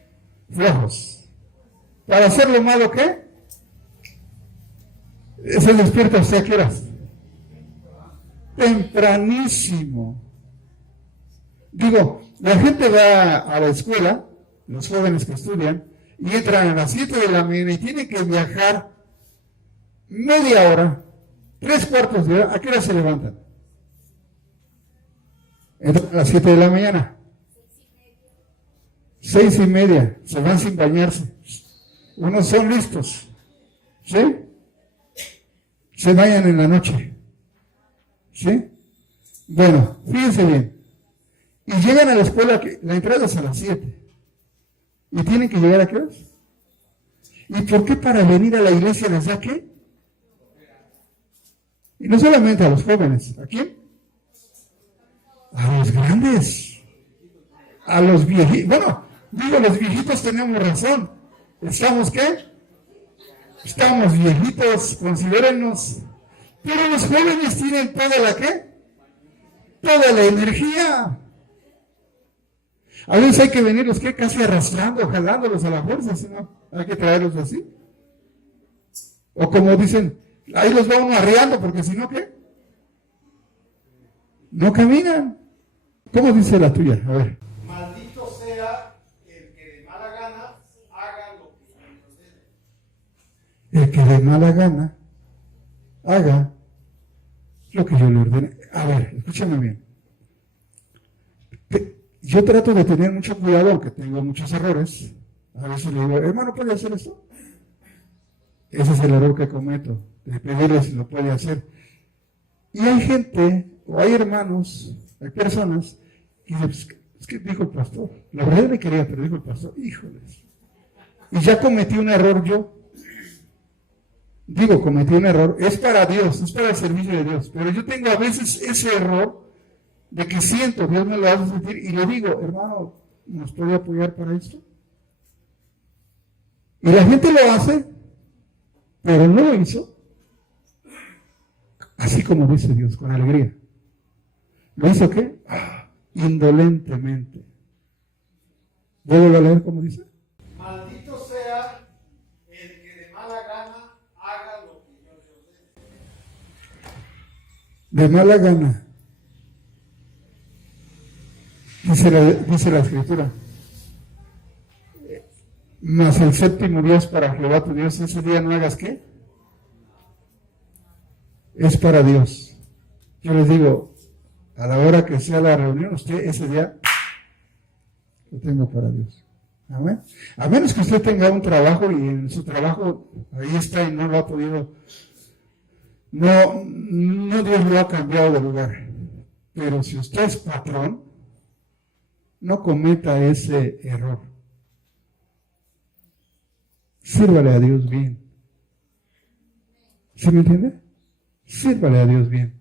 flojos. Para hacer lo malo, ¿qué? Se despierta usted a qué horas. Tempranísimo. Digo, la gente va a la escuela, los jóvenes que estudian, y entran a las 7 de la mañana y tienen que viajar media hora, 3/4 de hora. ¿A qué hora se levantan? Entran a las 7 de la mañana. 6:30. Se van sin bañarse. Unos son listos. ¿Sí? Se bañan en la noche. ¿Sí? Bueno, fíjense bien. Y llegan a la escuela, que la entrada es a las 7. ¿Y tienen que llegar a qué horas? ¿Y por qué para venir a la iglesia les da qué? Y no solamente a los jóvenes. ¿A quién? A los grandes. A los viejitos. Bueno, digo, los viejitos tenemos razón. ¿Estamos qué? Estamos viejitos, considérennos. Pero los jóvenes tienen toda la ¿qué? Toda la energía. A veces hay que venirlos ¿qué? Casi arrastrando, jalándolos a la fuerza, ¿sí, no? Hay que traerlos así. O como dicen, ahí los va uno arreando, porque si no, ¿qué? No caminan. ¿Cómo dice la tuya? A ver. Maldito sea el que de mala gana haga lo que Dios debe. El que de mala gana haga lo que yo le ordene. A ver, escúchame bien. Yo trato de tener mucho cuidado, aunque tengo muchos errores. A veces le digo, hermano, ¿puede hacer esto? Ese es el error que cometo, de pedirle si lo puede hacer. Y hay gente, o hay hermanos, hay personas, que dicen, es que dijo el pastor, la verdad me quería, pero dijo el pastor, híjoles. Y ya cometí un error yo. Digo, cometí un error, es para Dios, es para el servicio de Dios, pero yo tengo a veces ese error de que siento, Dios me lo hace sentir, y le digo, hermano, ¿nos puede apoyar para esto? Y la gente lo hace, pero no lo hizo, así como dice Dios, con alegría. ¿Lo hizo qué? Indolentemente. ¿Vuelvo a leer cómo dice? Maldito sea el que de mala gana haga lo que Dios ordene. De mala gana. Dice la Escritura. Mas el séptimo día es para Jehová tu Dios. Ese día no hagas ¿qué? Es para Dios. Yo les digo, a la hora que sea la reunión, usted ese día lo tengo para Dios. Amén. A menos que usted tenga un trabajo y en su trabajo ahí está y no lo ha podido, no Dios lo ha cambiado de lugar. Pero si usted es patrón, no cometa ese error. Sírvale a Dios bien. ¿Sí me entiende? Sírvale a Dios bien.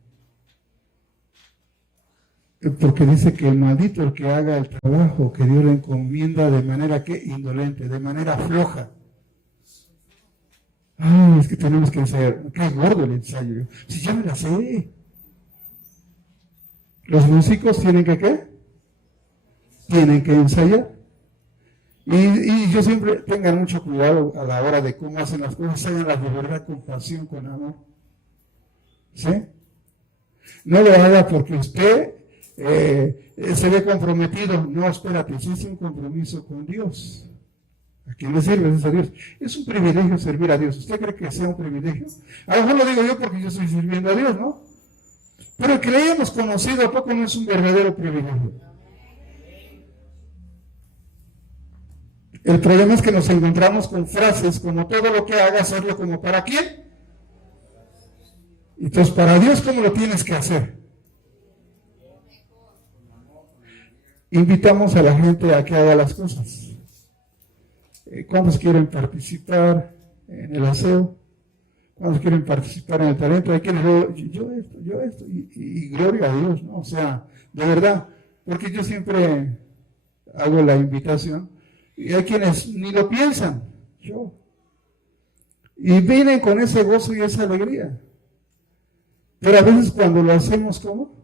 Porque dice que el maldito el que haga el trabajo que Dios le encomienda de manera que indolente, de manera floja. Ay, es que tenemos que ensayar. Qué gordo el ensayo. Si ya me la sé. Los músicos tienen que ¿qué? Tienen que ensayar. Y yo siempre, tengan mucho cuidado a la hora de cómo hacen las cosas, háganlas de verdad con pasión, con amor. ¿Sí? No lo haga porque usted se ve comprometido. No, espérate, si es un compromiso con Dios. ¿A quién le sirve? Es a Dios. Es un privilegio servir a Dios. ¿Usted cree que sea un privilegio? A lo mejor lo digo yo porque yo estoy sirviendo a Dios, ¿no? Pero el que le hayamos conocido, ¿a poco no es un verdadero privilegio? El problema es que nos encontramos con frases como todo lo que haga, hacerlo como ¿para quién? Entonces, para Dios, ¿cómo lo tienes que hacer? Invitamos a la gente a que haga las cosas. ¿Cuántos quieren participar en el aseo? ¿Cuántos quieren participar en el talento? Hay quienes yo esto, y gloria a Dios, ¿no? O sea, de verdad, porque yo siempre hago la invitación, y hay quienes ni lo piensan, y vienen con ese gozo y esa alegría. Pero a veces cuando lo hacemos, ¿cómo?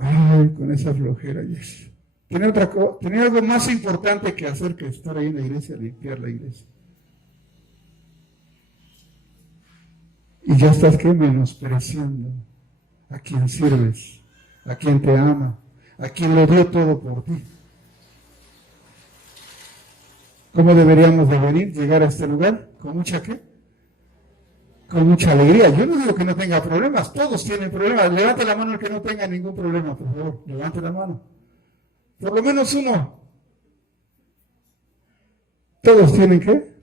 Ay, con esa flojera, yes. Tenía algo más importante que hacer que estar ahí en la iglesia, limpiar la iglesia. Y ya estás ¿qué? Menospreciando a quien sirves, a quien te ama, a quien lo dio todo por ti. ¿Cómo deberíamos de venir, llegar a este lugar? ¿Con mucha qué? Con mucha alegría. Yo no digo que no tenga problemas, todos tienen problemas. Levante la mano el que no tenga ningún problema, por favor, levante la mano. Por lo menos uno. Todos tienen ¿qué?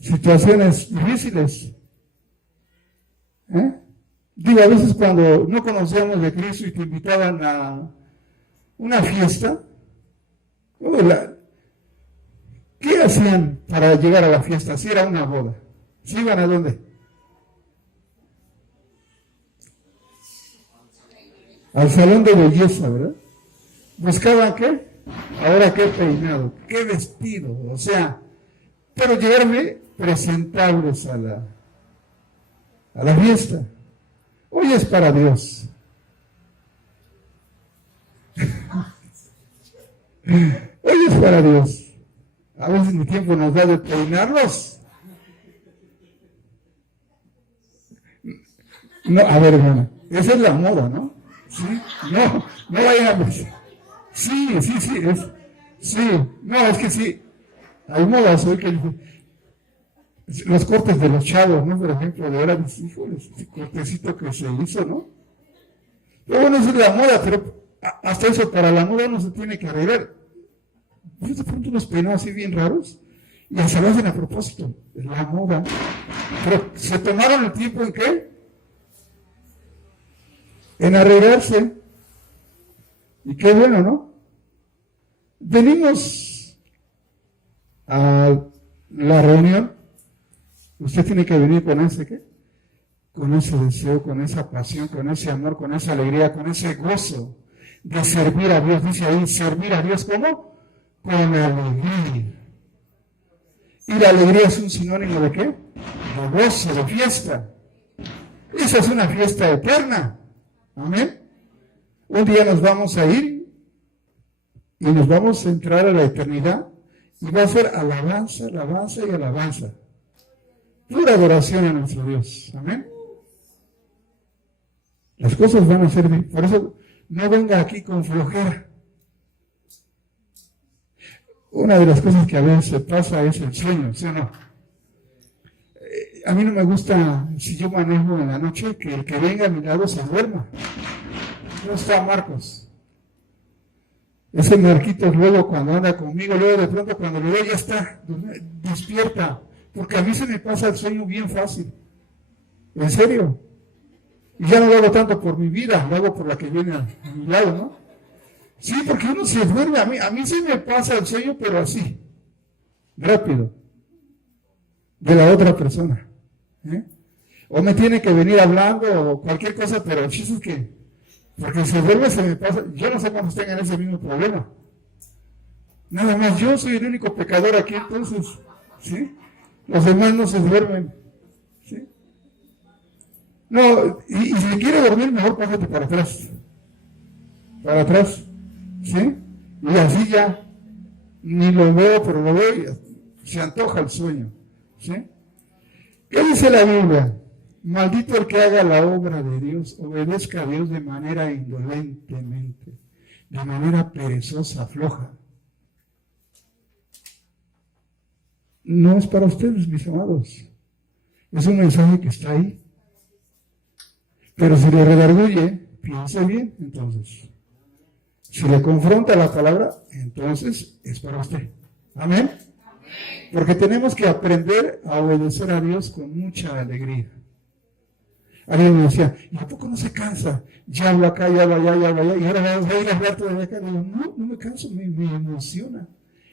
Situaciones difíciles. Digo, a veces cuando no conocíamos de Cristo y te invitaban a una fiesta, ¿qué hacían para llegar a la fiesta? Si era una boda. ¿Sí iban a dónde? Al salón de belleza, ¿verdad? ¿Buscaban qué? Ahora qué peinado, qué vestido, o sea, pero llegarme presentables a la fiesta. Hoy es para Dios. Hoy es para Dios. A veces mi tiempo nos da de peinarlos. No, a ver, hermana, esa es la moda, ¿no? Sí, no vayan a pensar. Sí, no, es que sí, hay modas hoy que los cortes de los chavos, ¿no? Por ejemplo, de ahora, híjoles, ese cortecito que se hizo, ¿no? Pero bueno, esa es la moda, pero hasta eso, para la moda no se tiene que arreglar. Yo de pronto unos peinados así bien raros, y se lo hacen a propósito, es la moda. Pero se tomaron el tiempo en ¿qué? En arreglarse. Y qué bueno, ¿no? Venimos a la reunión. Usted tiene que venir con ese ¿qué? Con ese deseo, con esa pasión, con ese amor, con esa alegría, con ese gozo de servir a Dios. Dice ahí, servir a Dios ¿cómo? Con alegría. Y la alegría es un sinónimo de ¿qué? De gozo, de fiesta. Esa es una fiesta eterna. Amén. Un día nos vamos a ir y nos vamos a entrar a la eternidad y va a ser alabanza, alabanza y alabanza. Pura adoración a nuestro Dios. Amén. Las cosas van a ser bien. Por eso no venga aquí con flojera. Una de las cosas que a veces se pasa es el sueño, ¿sí o no? A mí no me gusta, si yo manejo en la noche, que el que venga a mi lado se duerma. ¿Cómo está Marcos? Ese Marquitos luego cuando anda conmigo, luego de pronto cuando lo veo ya está, despierta, porque a mí se me pasa el sueño bien fácil, en serio. Y ya no lo hago tanto por mi vida, lo hago por la que viene a mi lado, ¿no? Sí, porque uno se duerme, a mí sí me pasa el sueño, pero así, rápido, de la otra persona. O me tiene que venir hablando o cualquier cosa, pero el chiste es que, porque se duerme se me pasa, yo no sé cuántos tengan ese mismo problema. Nada más, yo soy el único pecador aquí entonces, ¿sí? Los demás no se duermen, ¿sí? No, y si quiere dormir, mejor pásate para atrás, ¿sí? Y así ya, ni lo veo, pero lo veo y se antoja el sueño, ¿sí? ¿Qué dice la Biblia? Maldito el que haga la obra de Dios, obedezca a Dios de manera indolentemente, de manera perezosa, floja. No es para ustedes, mis amados. Es un mensaje que está ahí. Pero si le redarguye, piense bien, entonces. Si le confronta la palabra, entonces es para usted. Amén. Porque tenemos que aprender a obedecer a Dios con mucha alegría. Alguien me decía, ¿y a poco no se cansa? Ya hablo acá, ya hablo allá, ya hablo allá, y ahora voy a ir a hablar todavía acá. Digo, no me canso, me emociona.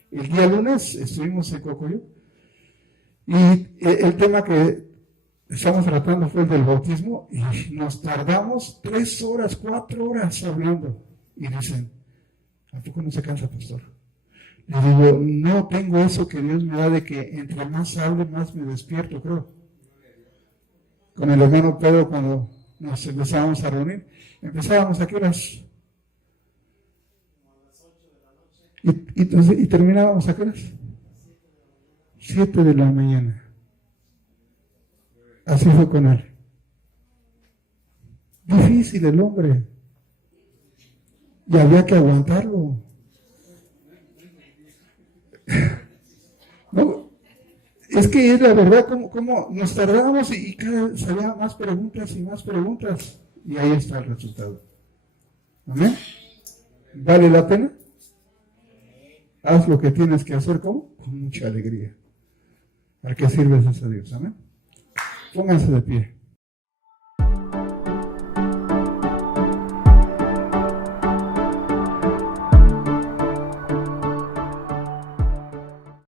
El día lunes estuvimos en Cocoyo, y el tema que estamos tratando fue el del bautismo, y nos tardamos 3 horas, 4 horas hablando. Y dicen, ¿a poco no se cansa, pastor? Le digo, no tengo eso que Dios me da de que entre más hable, más me despierto, creo. Con el hermano Pedro, cuando nos empezábamos a reunir, empezábamos a qué horas. Y terminábamos a qué horas. 7 de la mañana. Así fue con él. Difícil el hombre. Y había que aguantarlo. No, es que es la verdad, como nos tardábamos y cada vez salían más preguntas y más preguntas. Y ahí está el resultado. ¿Amén? ¿Vale la pena? Haz lo que tienes que hacer, ¿cómo? Con mucha alegría. ¿Para qué sirves a Dios? Amén. Pónganse de pie.